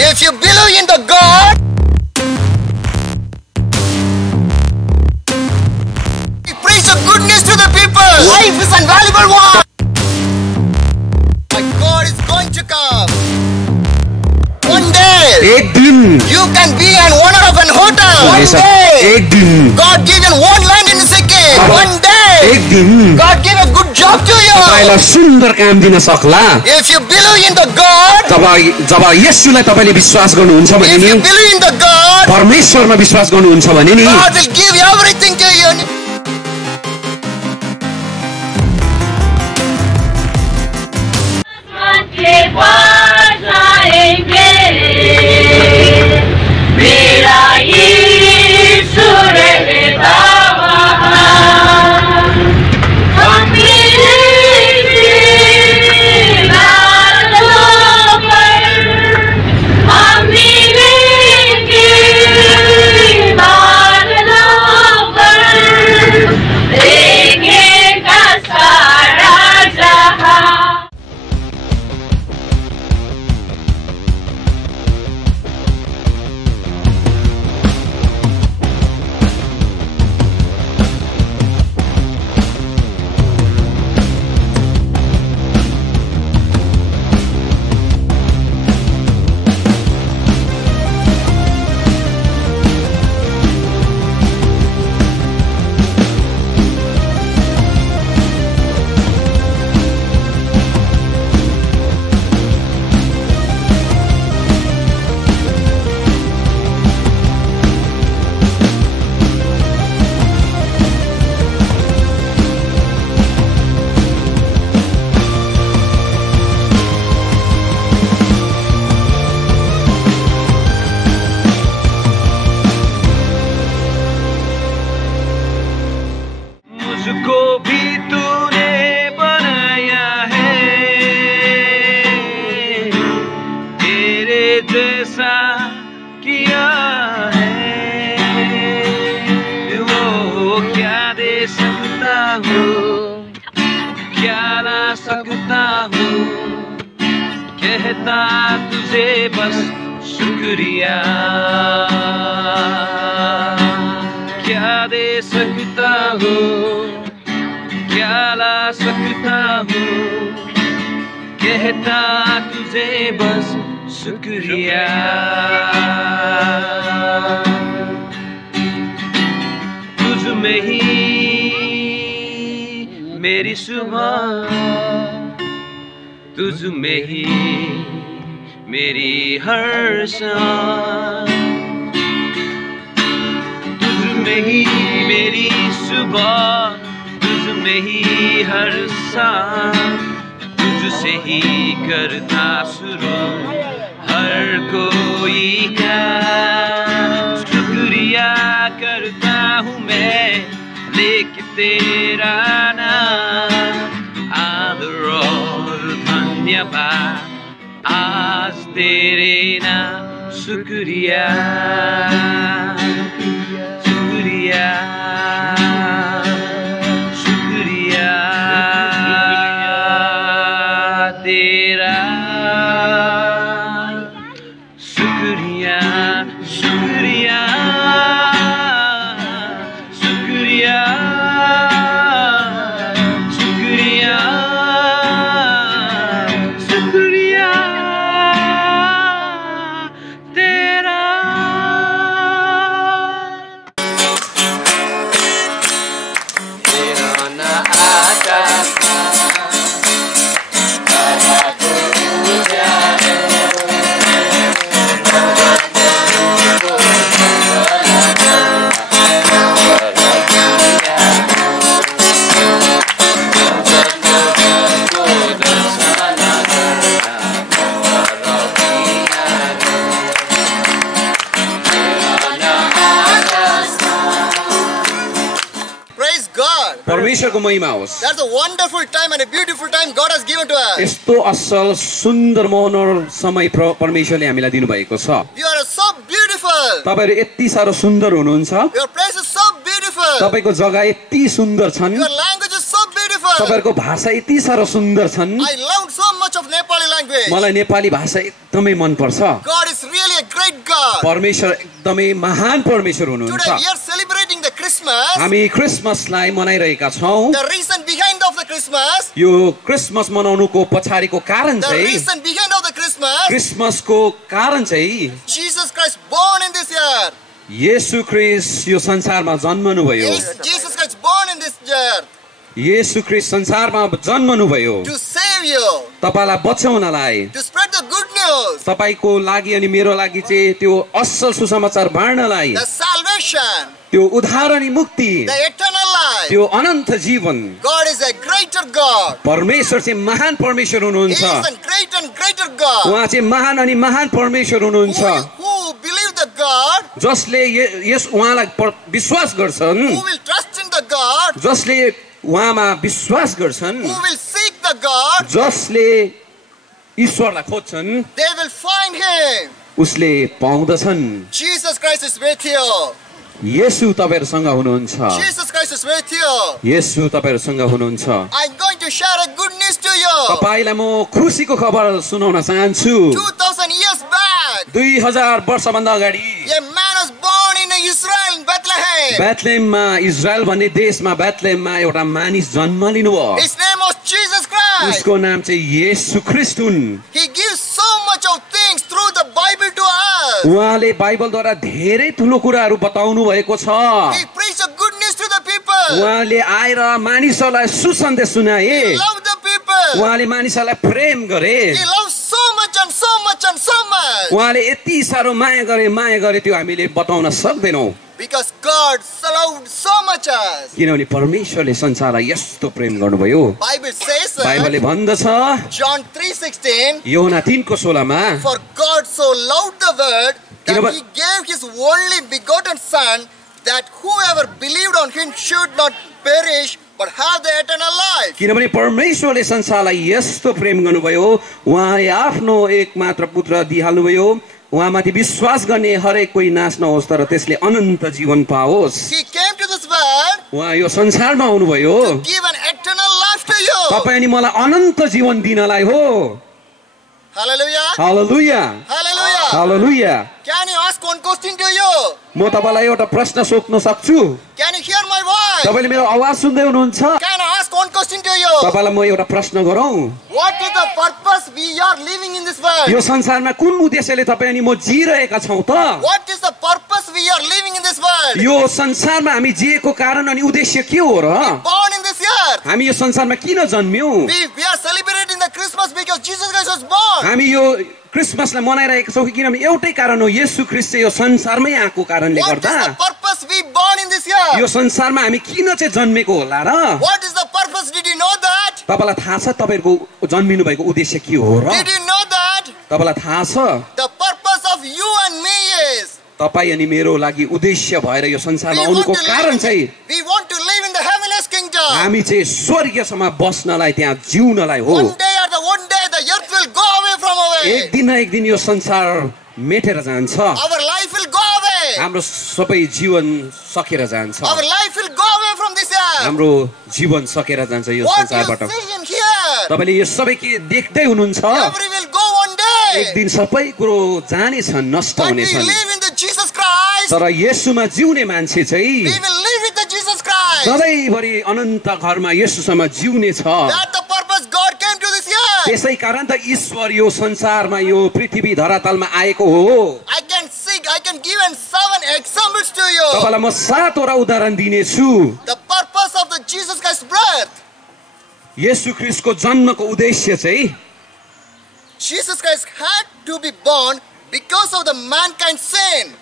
If you believe in the God, preach the goodness to the people. Life is a valuable one. My God is going to come. One day, एक दिन you can be an owner of an hotel. One ऐसा day, एक दिन God given one land in Sikkim. One day, एक दिन God give a good job to you. तपाईलाई सुन्दर काम दिन सक्ला If you believe in the God, जब येशूलाई तपाईले विश्वास गर्नुहुन्छ भने if नि you believe in the God, परमेश्वरमा विश्वास गर्नुहुन्छ भने नि God will give everything to you. मुझको भी तूने बनाया है तेरे जैसा किया है वो क्या दे सकता हूँ क्या ला सकता हूँ कहता तुझे बस शुक्रिया क्या दे सकता हूँ क्या ला सकता हूँ कहता तुझे बस शुक्रिया तुझ में ही मेरी सुबह तुझ में ही मेरी हर सांस तुझ में ही मेरी सुबह तुझ में ही हर सांस तुझसे ही करता शुरू हर कोई का शुक्रिया करता हूँ मैं लेके तेरा नाम आदर और धन्यवाद आज तेरे नाम शुक्रिया शुक्रिया शुक्रिया तेरा शुक्रिया शुक्रिया शुक्रिया शुक्रिया शुक्रिया तेरा परमेश्वरको महिमा होस्। That's a wonderful time and a beautiful time God has given to us. यस्तो असल सुन्दर मनोहर समय परमेश्वरले हामीलाई दिनुभएको छ। You are so beautiful. तपाईहरु यति सारो सुन्दर हुनुहुन्छ। Your place is so beautiful. तपाईको जग्गा यति सुन्दर छन्। Your language is so beautiful. तपाईहरुको भाषा यति सारो सुन्दर छन्। I learned so much much of Nepali language. मलाई नेपाली भाषा एकदमै मन पर्छ God is really a great God. परमेश्वर एकदमै महान परमेश्वर हुनुहुन्छ Today we are celebrating the Christmas. हामी क्रिसमसलाई मनाइरहेका छौं The reason behind of the Christmas, यो क्रिसमस मनाउनुको पछाडिको कारण the चाहिँ reason behind of the Christmas, क्रिसमसको कारण चाहिँ Jesus Christ born in this year. येशू ख्रीष्ट यो संसारमा जन्मनु भयो Jesus Christ born in this year येशू ख्रीष्ट संसारमा जन्मनु भयो to save you, तपाईलाई बचाउनलाई to spread the good news, तपाईको लागि अनि मेरो लागि चाहिँ त्यो असल सुसमाचार बाँड्नलाई the salvation, त्यो उद्धार अनि मुक्ति the eternal life. त्यो अनन्त जीवन God is a greater God. परमेश्वर चाहिँ महान परमेश्वर He हुनुहुन्छ is a great and greater God. उहाँ चाहिँ महान अनि महान परमेश्वर हुनुहुन्छ Who believe the God, जसले यस उहाँलाई विश्वास गर्छन् who will trust in the God, जसले उहाँमा विश्वास गर्छन् who will seek the God, जसले ईश्वरलाई खोज्छन् they will find Him. उसले पाउँदछन् Jesus Christ is with you. येशू तपाईहरुसँग हुनुहुन्छ Jesus Christ is with you. येशू तपाईहरुसँग हुनुहुन्छ I'm going to share a good news to you. तपाईलाई म खुसीको खबर सुनाउन चाहन्छु 2000 years back, 2000 वर्षभन्दा अगाडि a man was born in Israel, in Bethlehem. बेथलेहममा इजरायल भन्ने देशमा बेथलेहममा एउटा मानिस जन्म लिनुभयो His name was Jesus Christ. उसको नाम चाहिँ येशू ख्रीष्ट हुन् He gives so much of things through the Bible to us. उहाँले बाइबलद्वारा धेरै ठुलो कुराहरू बताउनु भएको छ He preached the good news to the people. उहाँले आएर मानिसहरूलाई सुसन्देश सुनाए He loved the people. उहाँले मानिसहरूलाई प्रेम गरे He loves so much and so much and so much. उहाँले यति साह्रो माया गरे त्यो हामीले बताउन सक्दैनौँ Because God loved so much us. किनभने परमेश्वरले संसारलाई यस्तो प्रेम गर्नुभयो Bible says बाइबलले भन्दछ John 3:16, योहना 3:16 for God so loved the world that किनभने- He gave His only begotten Son, that whoever believed on Him should not perish but have the eternal life. किनभने परमेश्वरले संसारलाई यस्तो प्रेम गर्नुभयो उहाँले आफ्नो एकमात्र पुत्र दिइहाल्नुभयो उहाँमाथि विश्वास गर्ने हरेक कोही नाश नहोस् तर त्यसले अनन्त जीवन पाओस् He came to this world उहाँ यो संसारमा आउनुभयो to give an eternal life to you. तपाईँ अनि मलाई अनन्त जीवन दिनलाई हो Hallelujah. Hallelujah Hallelujah. Hallelujah Can you ask one question to you? म तपाईलाई एउटा प्रश्न सोध्न सक्छु Can you hear my voice? तपाईले मेरो आवाज सुन्दै हुनुहुन्छ Can I ask one question to you? तपाईलाई म एउटा प्रश्न गरौँ What is the purpose we are living in this world? यो संसारमा कुन उद्देश्यले तपाईँ अनि म जिरहेका छौँ त What is the purpose we are living in this world? यो संसारमा हामी जिएको कारण अनि उद्देश्य के हो र Born in this year. हामी यो संसारमा किन जन्म्यौँ We are celebrating the Christmas because Jesus Christ was born. हामी यो क्रिसमसलाई मनाइरहेका छौँ किनभने एउटै कारण हो येशू ख्रीष्ट चाहिँ यो संसारमै आएको कारणले What is गर्दा the purpose we born in this year? यो संसारमा हामी किन चाहिँ जन्मेको होला र What is the purpose? Did you know that? तपाईलाई थाहा छ तपाईहरुको जन्मिनु भएको उद्देश्य के हो र Did you know that? तपाईलाई थाहा छ The purpose of you and me is तपाई अनि मेरो लागि उद्देश्य भएर यो संसारमा we want आउनुको to कारण चाहिँ live in the heavenlies kingdom. हामी चाहिँ स्वर्गीयसम्म बस्नलाई त्यहाँ जिउनलाई हो One day the earth will go away from एक away. दिन न एक दिन यो संसार मेटेर जान्छ Our life will go away. हाम्रो सबै जीवन सकेर जान्छ Our life will go away from this earth. हाम्रो जीवन सकेर जान्छ यो What संसारबाट you see in here, तपाईले यो सबै के देख्दै हुनुहुन्छ every will go one एक day. दिन सबै कुरो जानेछन् नष्ट But we हुनेछन् live in the Jesus Christ. तर येशूमा जिउने मान्छे चाहिँ We will live with the Jesus Christ. सधैँभरि अनन्त घरमा येशूसँग जिउने छ That's the purpose God came to this earth. त्यसै कारण त ईश्वर यो संसारमा यो पृथ्वी धरातलमा आएको हो I can give 7 examples to you. तपाईलाई म 7 वटा उदाहरण दिनेछु The purpose of the Jesus Christ's birth. येशू ख्रीष्टको जन्मको उद्देश्य चाहिँ Jesus Christ had to be born because of the mankind's sin.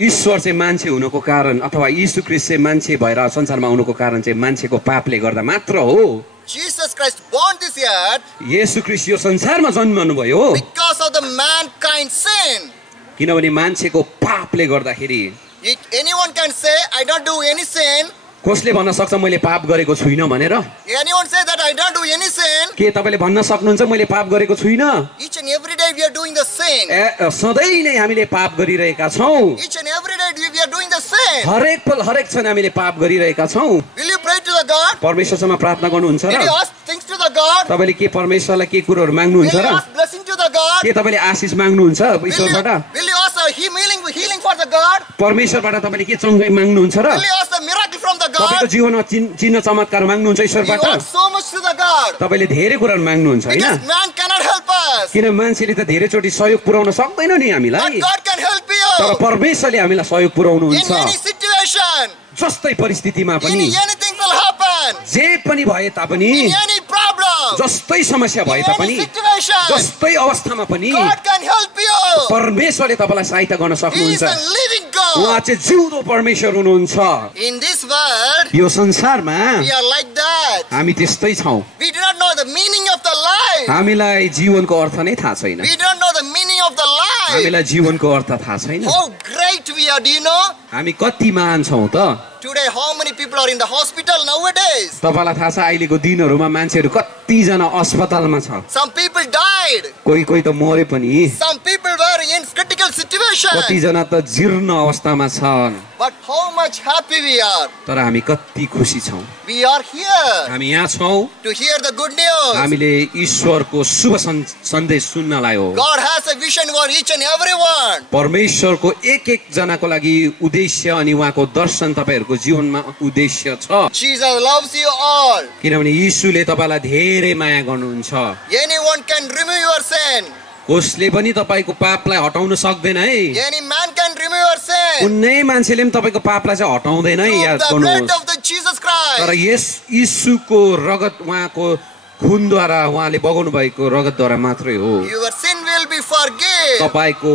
ईश्वर चाहिँ मान्छे हुनुको कारण अथवा येशू ख्रीष्ट चाहिँ मान्छे भएर संसारमा आउनुको कारण चाहिँ मान्छेको पापले गर्दा मात्र हो Jesus Christ born this earth येशू ख्रीष्ट यो संसारमा जन्मनु भयो because of the mankind's sin. किनभने मान्छेको पापले गर्दाखेरि Anyone can say, I don't do any sin. कसले भन्न सक्छ मैले पाप गरेको छुइनँ भनेर Anyone say that I don't do any sin. के तपाईले भन्न सक्नुहुन्छ मैले पाप गरेको छुइनँ Each and every day we are doing the sin. सधैँ नै हामीले पाप गरिरहेका छौँ Each and every day we are doing the sin. हरेक पल हरेक क्षण हामीले पाप गरिरहेका छौँ Will you pray to the God? परमेश्वरसँग प्रार्थना गर्नुहुन्छ Did र you ask things to the God? God? तपाईले के परमेश्वरलाई के कुरोहरू Will माग्नुहुन्छ you र ask blessing to the God? के तपाईँले आशिष माग्नुहुन्छ ईश्वरबाट Will you ask healing for the God? परमेश्वरबाट तपाईँले के चङ्गाई माग्नुहुन्छ र Will you ask the miracle from the तपाईँको God? जीवनमा चिन्ह चमत्कार माग्नुहुन्छ You ईश्वरबाट want so much to the God. तपाईँले धेरै कुराहरू माग्नुहुन्छ होइन Because man cannot help us. किन मान्छेले त धेरैचोटि सहयोग पुर्याउन सक्दैन नि But हामीलाई God can help तर you. परमेश्वरले हामीलाई सहयोग In पुर्याउनुहुन्छ any situation, जस्तै परिस्थितिमा पनि anything will happen. जे पनि भए तापनि In any problem, जस्तै समस्या भए in तापनि any situation, जस्तै अवस्थामा पनि God can help you. परमेश्वरले तपाईँलाई सहायता गर्न He is सक्नुहुन्छ a living उहाँ God. चाहिँ जिउँदो परमेश्वर हुनुहुन्छ In this world, यो संसारमा we are like that. हामी त्यस्तै छौँ We do not know the meaning of the life. हामीलाई जीवनको अर्थ नै थाहा छैन We don't know the meaning of the life. हामीलाई जीवनको अर्थ थाहा छैन How great we are, do you know? हामी कति महान छौँ त Today, how many people are in the hospital nowadays? तपाईँलाई थाहा छ अहिलेको दिनहरूमा मान्छेहरू कतिजना अस्पतालमा छ Some people died. कोही कोही त मरे पनि Some people were in critical situation. कतिजना त जीर्ण अवस्थामा छन् But how much happy we are. तर हामी कति खुसी छौँ We are here हामी यहाँ छौँ to hear the good news. हामीले ईश्वरको शुभ सन्देश सुन्नलाई हो God has a vision for each and everyone. परमेश्वरको एक एक जनाको लागि उद्देश्य अनि उहाँको दर्शन तपाईँहरूको जीवनमा उद्देश्य छ Jesus loves you all. किनभने यीशुले तपाईँलाई धेरै माया गर्नुहुन्छ Anyone can remove your sin. कसले पनि तपाईँको पापलाई हटाउन सक्दैन है Any man can remove your sin. कुनै मान्छेले पनि तपाईँको पापलाई चाहिँ हटाउँदैन है Through याद the blood गर्नुहोस् of the Jesus तर Christ. यस यीशुको रगत उहाँको खुनद्वारा उहाँले बगाउनु भएको रगतद्वारा मात्रै हो Your sin will be forgiven. तपाईँको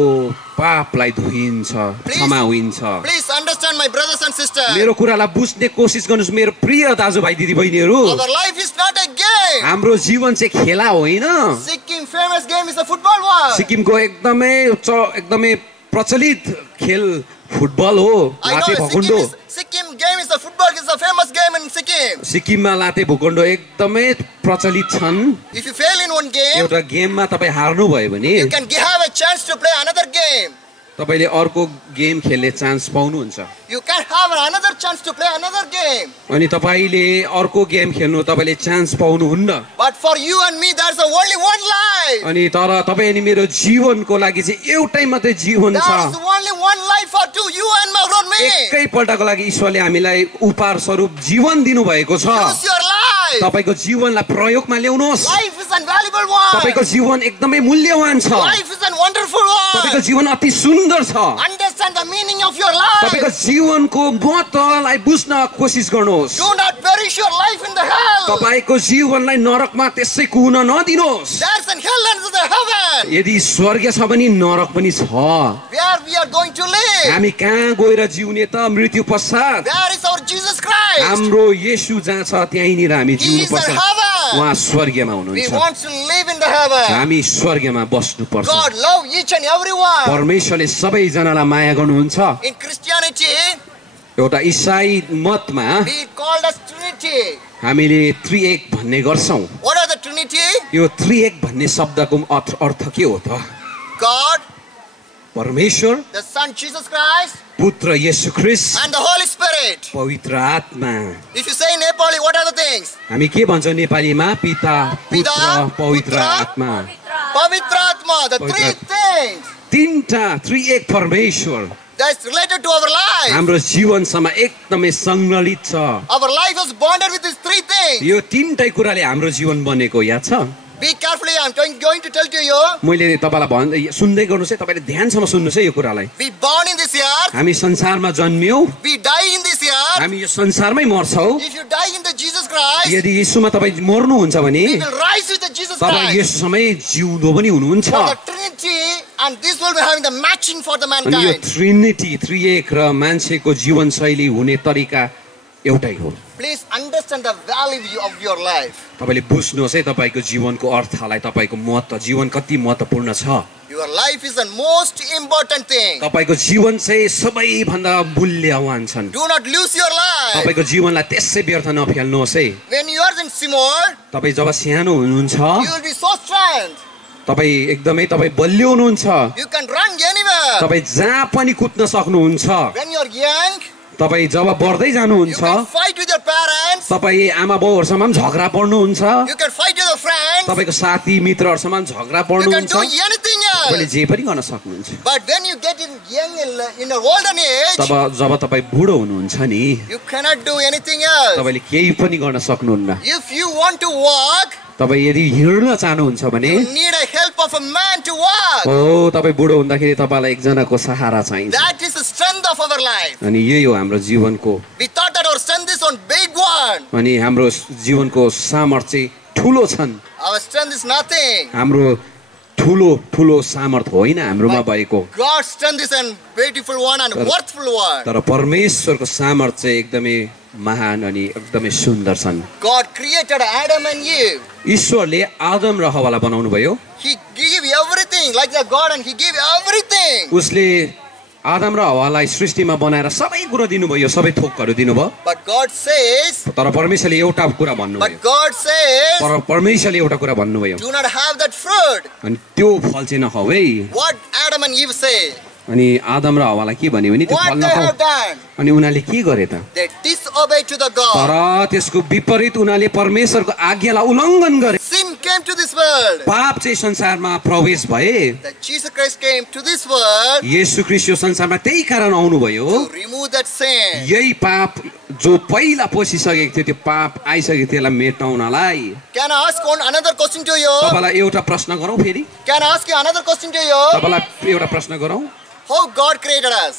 पापलाई धोइन्छ क्षमा हुन्छ Please understand, my brothers and sisters. मेरो कुरालाई बुझ्ने कोसिस गर्नुहोस् मेरो प्रिय दाजुभाइ दिदीबहिनीहरू Our life is not a game. हाम्रो जीवन चाहिँ खेला होइन Sikkim famous game is a football one. सिक्किमको एकदमै प्रचलित खेल फुटबल हो I लाते know भकुन्डो Sikkim game is the football is a famous game in Sikkim. सिक्किममा लाते भकुन्डो एकदमै प्रचलित छन् If you fail in one game, एउटा गेममा तपाईँ हार्नु भयो भने you can have a chance to play another game. तपाईँले अर्को गेम खेल्ने चान्स पाउनुहुन्छ You can have another chance to play another game. अनि तपाईँले अर्को गेम खेल्नु तपाईँले चान्स पाउनुहुन्न But for you and me, there's only one life. अनि तर तपाईँ अनि मेरो जीवनको लागि चाहिँ एउटै मात्रै जीवन There छ is only one life for two, you and me. एकैपल्टको लागि ईश्वरले हामीलाई उपहार स्वरूप जीवन दिनुभएको छ Choose your life. तपाईँको जीवनलाई प्रयोगमा ल्याउनुहोस् Life is a valuable one. तपाईँको जीवन एकदमै मूल्यवान छ Life is a wonderful तपाईँको one. जीवन अति सुन्दर छ Understand the meaning of your life. तपाईँको जीवनको महत्त्वलाई बुझ्न कोसिस गर्नुहोस् Do not perish your life in the hell. तपाईँको जीवनलाई नरकमा त्यसै कुहुन नदिनुहोस् There's an hell and the heaven. यदि स्वर्ग छ भने नरक पनि छ Where we are going to live. हामी कहाँ गएर जिउने त मृत्यु पश्चात There is our Jesus Christ. हाम्रो येशू जहाँ छ त्यहीँनिर हामी He जिउनु is पर्छ in heaven. उहाँ स्वर्गमा We हुनुहुन्छ want to live in the heaven. हामी स्वर्गमा बस्नु पर्छ God love each and everyone. परमेश्वरले सबैजनालाई माया गर्नुहुन्छ In Christianity, एउटा इसाई मतमा we called as Trinity. हामीले त्रिएक भन्ने गर्छौँ What are the Trinity? यो त्रिएक भन्ने शब्दको अर्थ के हो त God, परमेश्वर the Son Jesus Christ, पुत्र येशू ख्रिस्ट and the Holy Spirit. पवित्र आत्मा If you say in Nepali, what are the things? हामी के भन्छौँ नेपालीमा पिता पिता, पुत्र पवित्र पुत्र, आत्मा Pavitra Atma, the three things तीनटा त्रिएक परमेश्वर that's related to our life. हाम्रो जीवनसँग एकदमै संलग्नित छ Our life is bonded with these three things. यो तीनटै कुराले हाम्रो जीवन बनेको याद छ Be carefully, I'm going to tell to you. मैले तपाईँलाई सुन्दै गर्नुहोस् है तपाईँले ध्यानसँग सुन्नुहोस् है यो कुरालाई We born in this earth. हामी संसारमा जन्मियौँ We die in this earth. हामी यो संसारमै मर्छौँ If you die in the Jesus Christ, यदि यीशुमा तपाईँ मर्नुहुन्छ भने we will rise with the Jesus तपाईँ Christ. यसोसँगै जिउँदो पनि हुनुहुन्छ For the Trinity, and this will be having the matching for the अनि यो mankind. ट्रिनिटी त्रिएक र मान्छेको जीवनशैली हुने तरिका एउटै हो Please understand the value of your life. तपाईँले बुझ्नुहोस् है तपाईँको जीवनको अर्थलाई तपाईँको महत्त्व जीवन कति महत्त्वपूर्ण छ Your life is the most important thing. तपाईँको जीवन चाहिँ सबैभन्दा मूल्यवान छन् Do not lose your life. तपाईँको जीवनलाई त्यसै व्यर्थ नफाल्नुहोस् है When you are in small, तपाईँ जब सानो हुनुहुन्छ you will be so strong. तपाईँ एकदमै तपाईँ बलियो हुनुहुन्छ You can run anywhere. तपाईँ जहाँ पनि कुद्न सक्नुहुन्छ When you are young, तपाईँ जब बढ्दै you जानुहुन्छ can fight with your parents. तपाईँ आमा बाउहरूसँग पनि झगडा पर्नुहुन्छ You can fight with with your friends. तपाईको साथी मित्रहरुसँग झगडा You can पर्नुहुन्छ do anything तपाईले else. जे पनि गर्न सक्नुहुन्छ But when you get in young in a olden age, तब जब तपाई बुढो हुनुहुन्छ नि you cannot do anything else. तपाईले केही पनि गर्न सक्नुहुन्न If you want to walk, तपाई यदि हिँड्न चाहनुहुन्छ भने you need a help of a man to walk. ओ तपाई बुढो हुँदाखेरि तपाईलाई एकजनाको सहारा चाहिन्छ That is the strength of our life. अनि यही हो हाम्रो जीवनको We thought that our strength is on big one. अनि हाम्रो जीवनको सामर्थ्य चाहिँ ठुलो छन् Our strength is nothing. हाम्रो ठुलो ठुलो सामर्थ्य होइन हाम्रोमा भएको God's strength is a beautiful one and worthful one. तर परमेश्वरको सामर्थ्य चाहिँ एकदमै महान अनि एकदमै सुन्दर छन् God created Adam and Eve. ईश्वरले आदम र हव्वालाई बनाउनु भयो He gave everything, like the garden, He gave everything. उसले आदम र हव्वालाई सृष्टिमा बनाएर सबै कुरो दिनुभयो सबै थोकहरू दिनुभयो But God says, तर परमेश्वरले एउटा कुरा भन्नुभयो but God says, परमेश्वरले एउटा कुरा भन्नुभयो do not have that fruit. अनि त्यो फल चाहिँ नखाऊ है What Adam and Eve say? अनि आदम र हव्वालाई के भन्यो भने त्यो What फल they नखाऊ have done? अनि उनीहरूले के गरे त They disobeyed to the God. तर त्यसको विपरीत उनीहरूले परमेश्वरको आज्ञालाई उल्लङ्घन गरे Sin came to this world. पाप चाहिँ संसारमा प्रवेश भए That Jesus Christ came to this world येशू ख्रीष्ट यो संसारमा त्यही कारण आउनुभयो to remove that sin. यही पाप जो पहिला पसिसकेको थियो त्यो पाप आइसकेको थियो त्यसलाई मेटाउनलाई Can I ask another question to you? तपाईलाई एउटा प्रश्न गरौँ फेरि Can I ask you another question to you? तपाईलाई एउटा प्रश्न गरौँ How God created us?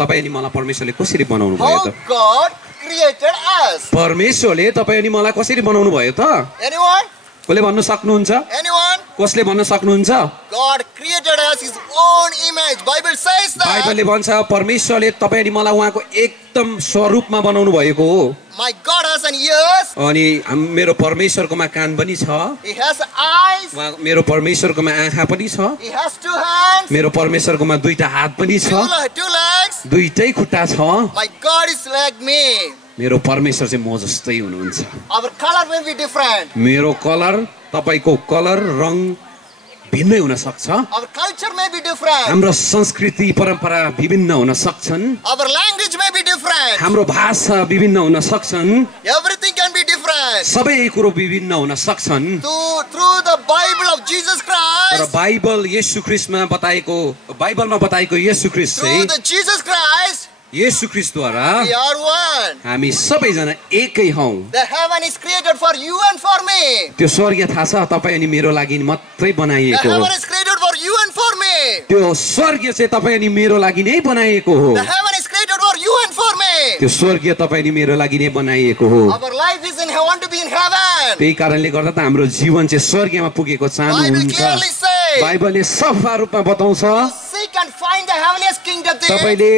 तपाईँ अनि मलाई परमेश्वरले कसरी बनाउनु भयो How त God created us? परमेश्वरले तपाईँ अनि मलाई कसरी बनाउनु भयो त Anyone? कसले भन्न सक्नुहुन्छ Anyone? कसले भन्न सक्नुहुन्छ God created us His own image. Bible says that. बाइबलले भन्छ परमेश्वरले तपाईँ अनि मलाई उहाँको एकदम स्वरूपमा बनाउनु भएको हो My God has an ears. अनि मेरो परमेश्वरकोमा कान पनि छ He has eyes. मेरो परमेश्वरकोमा आँखा पनि छ He has two hands. मेरो परमेश्वरकोमा दुईटा हात पनि छ Two legs. दुईटै खुट्टा छ My God is like me. मेरो परमेश्वर चाहिँ म जस्तै हुनुहुन्छ Our color may be different. मेरो कलर तपाईको कलर रङ भिन्नै हुन सक्छ Our culture may be different. हाम्रो संस्कृति परम्परा विभिन्न हुन सक्छन् Our language may be different. हाम्रो भाषा विभिन्न हुन सक्छन् Everything can be different. सबै कुरो विभिन्न हुन सक्छन् Through the Bible of Jesus तर Christ, बाइबल येशू ख्रीष्टमा बताएको येशू ख्रीष्ट through चाहिँ the Jesus Christ, Yeshu ख्रीष्टद्वारा we are one. हामी सबैजना एकै हौ The heaven is created for you and for me. त्यो स्वर्ग थाहा छ तपाईँ अनि मेरो लागि मात्रै The बनाइएको हो heaven is created for you and for me. त्यो स्वर्ग चाहिँ तपाईँ अनि मेरो लागि नै बनाइएको हो The heaven is created for you and for me. त्यो स्वर्ग तपाईँ अनि मेरो लागि नै बनाइएको हो Our life is in heaven to be in heaven. त्यही कारणले गर्दा त हाम्रो जीवन चाहिँ स्वर्गमा पुगेको Bible चाहनुहुन्छ clearly says, बाइबलले सफा रूपमा बताउँछ seek and find the heavenliest kingdom things. तपाईले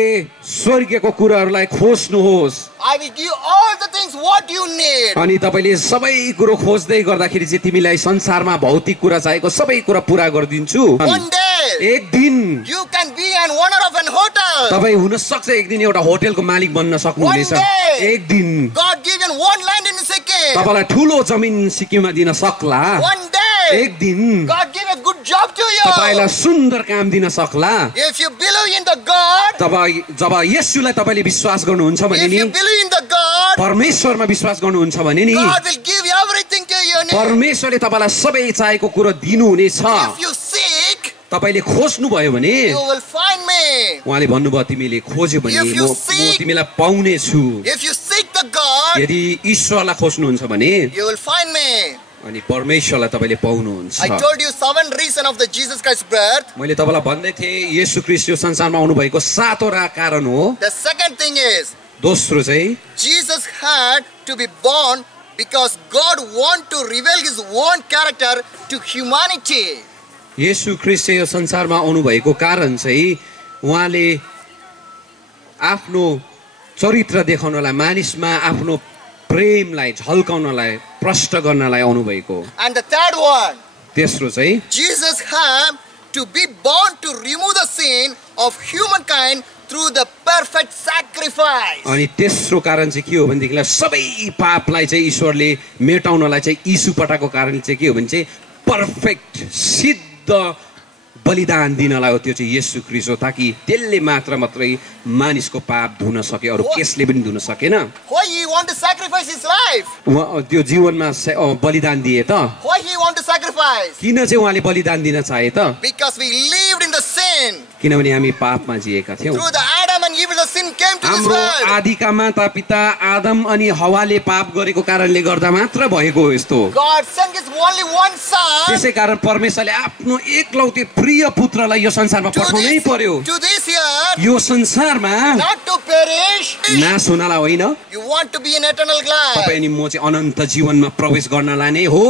स्वर्गको कुराहरूलाई खोज्नुहोस् I will give all the things what you need. अनि तपाईले सबै कुरो खोज्दै गर्दाखेरि चाहिँ तिमीलाई संसारमा भौतिक कुरा चाहिएको सबै कुरा पूरा गरिदिन्छु One day, एक दिन you can be an owner of an hotel. तपाईँ हुन सक्छ एक दिन एउटा होटेलको मालिक बन्न सक्नुहुनेछ One day. एक दिन God gave you one land in Sikkim. तपाईलाई ठुलो जमिन सिक्किममा दिन सक्ला One day, एक दिन God gave a good job to तपाईलाई you. सुन्दर काम दिन सक्ला If you believe in the God, तपाईँ जब येशूलाई तपाईले विश्वास गर्नुहुन्छ भने if नि you believe in the God, परमेश्वरमा विश्वास गर्नुहुन्छ भने नि God will give you everything to you need. परमेश्वरले तपाईलाई सबै चाहेको कुरो दिनुहुनेछ If you seek, तपाईले खोज्नुभयो भने you will find me. उहाँले भन्नुभयो तिमीले खोज्यो भने If you म seek- तिमीलाई पाउने छु If you seek the God, यदि ईश्वरलाई खोज्नुहुन्छ भने you will find me. अनि परमेश्वरलाई तपाईले पाउनुहुन्छ I told you 7 reasons of the Jesus Christ birth. मैले तपाईलाई भन्दै थिएँ येशू ख्रीष्ट यो संसारमा आउनु भएको 7वटा कारण हो The second thing is, दोस्रो चाहिँ Jesus had to be born because God wanted to reveal His own character to humanity. येशू ख्रीष्ट यो संसारमा आउनु भएको कारण चाहिँ उहाँले आफ्नो चरित्र देखाउनलाई मानिसमा आफ्नो प्रेमलाई झल्काउनलाई प्रष्ट गर्नलाई आउनु भएको And the third one, तेस्रो चाहिँ Jesus had to be born to remove the sin of humankind through the perfect sacrifice. अनि तेस्रो कारण चाहिँ के हो भनेदेखिलाई सबै पापलाई चाहिँ ईश्वरले मेटाउनलाई चाहिँ यीशु पठाएको कारण चाहिँ के हो भने चाहिँ पर्फेक्ट सिद्ध बलिदान दिनलाई हो त्यो चाहिँ येशू ख्रीष्ट हो ताकि त्यसले मात्रै मानिसको पाप धुन सके अरू केसले पनि धुन सकेन Why he want to sacrifice his life? त्यो जीवनमा बलिदान दिए त Why he want to sacrifice? किन चाहिँ उहाँले बलिदान दिन चाहे त Because we lived in the sin. किनभने हामी पापमा जिएका थियौँ Through the Adam and Eve, the sin came to this हाम्रो world. आदिका माता पिता आदम अनि हवाले पाप गरेको कारणले गर्दा मात्र भएको हो यस्तो God sent his only one son त्यसै कारण परमेश्वरले आफ्नो एकलौटे प्रिय पुत्रलाई यो संसारमा पठाउनै पर्यो to this earth, यो संसारमा not to perish. नाश हुनलाई होइन You want to be in eternal life. तपाईँ अनि म चाहिँ अनन्त जीवनमा प्रवेश गर्नलाई नै हो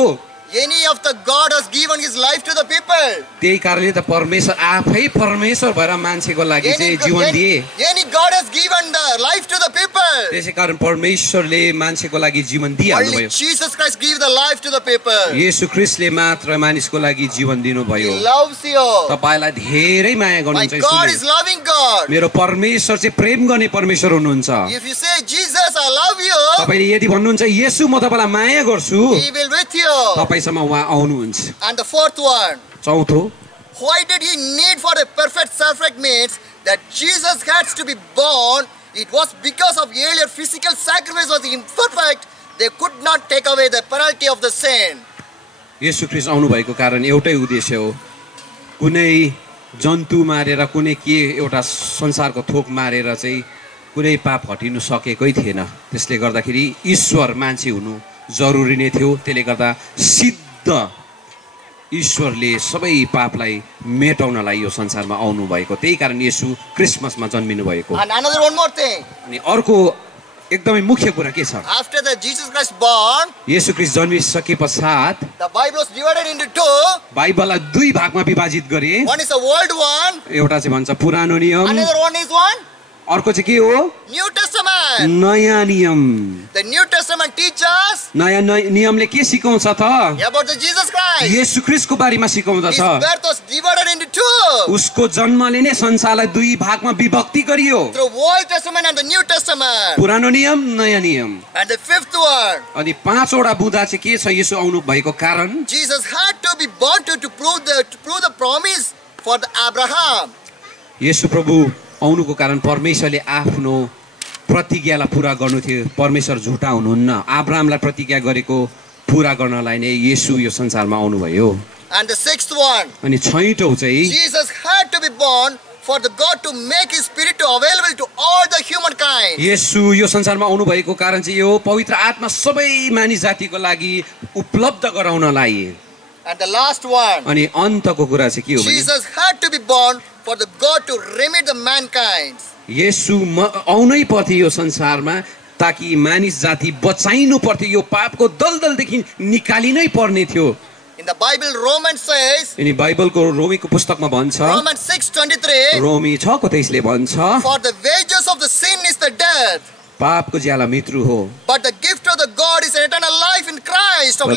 Any of the God has given his life to the people. त्यही कारणले त परमेश्वर आफै परमेश्वर भएर मान्छेको लागि चाहिँ जीवन दिए Any God has given the life to the people. त्यसै कारण परमेश्वरले मान्छेको लागि जीवन दिइहाल्नु Only भयो Jesus Christ gave the life to the people. येशू ख्रीष्टले मात्र मानिसको लागि जीवन He दिनुभयो loves you. तपाईलाई धेरै माया My गर्नुहुन्छ God यसले। is loving God. मेरो परमेश्वर चाहिँ प्रेम गर्ने परमेश्वर हुनुहुन्छ If you say, Jesus, I love you, तपाईले यदि भन्नुहुन्छ येशू म तपाईलाई माया गर्छु He will with you. तपाईसँग उहाँ आउनुहुन्छ And the fourth one, चौथो why did He need for a perfect suffering means that Jesus had to be born? It was because of earlier physical sacrifice was imperfect. They could not take away the penalty of the sin. येशू ख्रीष्ट आउनु भएको कारण एउटै उद्देश्य हो कुनै जन्तु मारेर कुनै के एउटा संसारको थोक मारेर चाहिँ कुनै पाप हटिनु सकेकै थिएन त्यसले गर्दाखेरि ईश्वर मान्छे हुनु जरुरी नै थियो त्यसले गर्दा सिद्ध ईश्वरले सबै पापलाई मेटाउनलाई यो संसारमा आउनु भएको त्यही कारण येशू क्रिसमसमा जन्मिनु भएको And another one more thing. अनि अर्को एकदमै मुख्य कुरा के छ After that Jesus Christ born, येशू ख्रीष्ट जन्मिसके पश्चात the Bible was divided into two. बाइबललाई दुई भागमा विभाजित गरे One is the old one. एउटा चाहिँ भन्छ पुरानो नियम Another one is one अर्को चाहिँ के हो New Testament. नयाँ नियम The New Testament teaches नयाँ नियमले के सिकाउँछ त about the Jesus Christ. येशू ख्रीष्टको बारेमा His सिकाउँदछ birth was divided into two. उसको जन्मले नै संसारलाई दुई भागमा विभक्ति गरियो Through Old Testament and the New Testament. पुरानो नियम नयाँ नियम And the fifth one, अनि पाँचवटा बुँदा चाहिँ के छ येशू आउनु भएको कारण Jesus had to be born to prove the promise for the Abraham. येशू प्रभु आउनुको कारण परमेश्वरले आफ्नो प्रतिज्ञालाई पुरा गर्नु थियो परमेश्वर झुटा हुनुहुन्न अब्राहमलाई प्रतिज्ञा गरेको पुरा गर्नलाई नै येशू यो संसारमा आउनुभयो And the sixth one, अनि छैटौँ चाहिँ Jesus had to be born for the God to make His Spirit to available to all the humankind. येशू यो संसारमा आउनु भएको कारण चाहिँ यो पवित्र आत्मा सबै मानिस जातिको लागि उपलब्ध गराउनलाई And the last one, अनि अन्तको कुरा चाहिँ के हो भने Jesus had to be born for the God to remit the mankind. येशू आउनै पर्थ्यो यो संसारमा ताकि मानिस जाति बचाइनु पर्थ्यो यो पापको दलदलदेखि निकालिनै पर्ने थियो In the Bible, Romans says, अनि बाइबलको रोमीको पुस्तकमा भन्छ Romans 6:23, रोमी 6:23 ले भन्छ for the wages of the sin is the death, पापको ज्याला मृत्यु हो but the gift of the God is eternal life in Christ of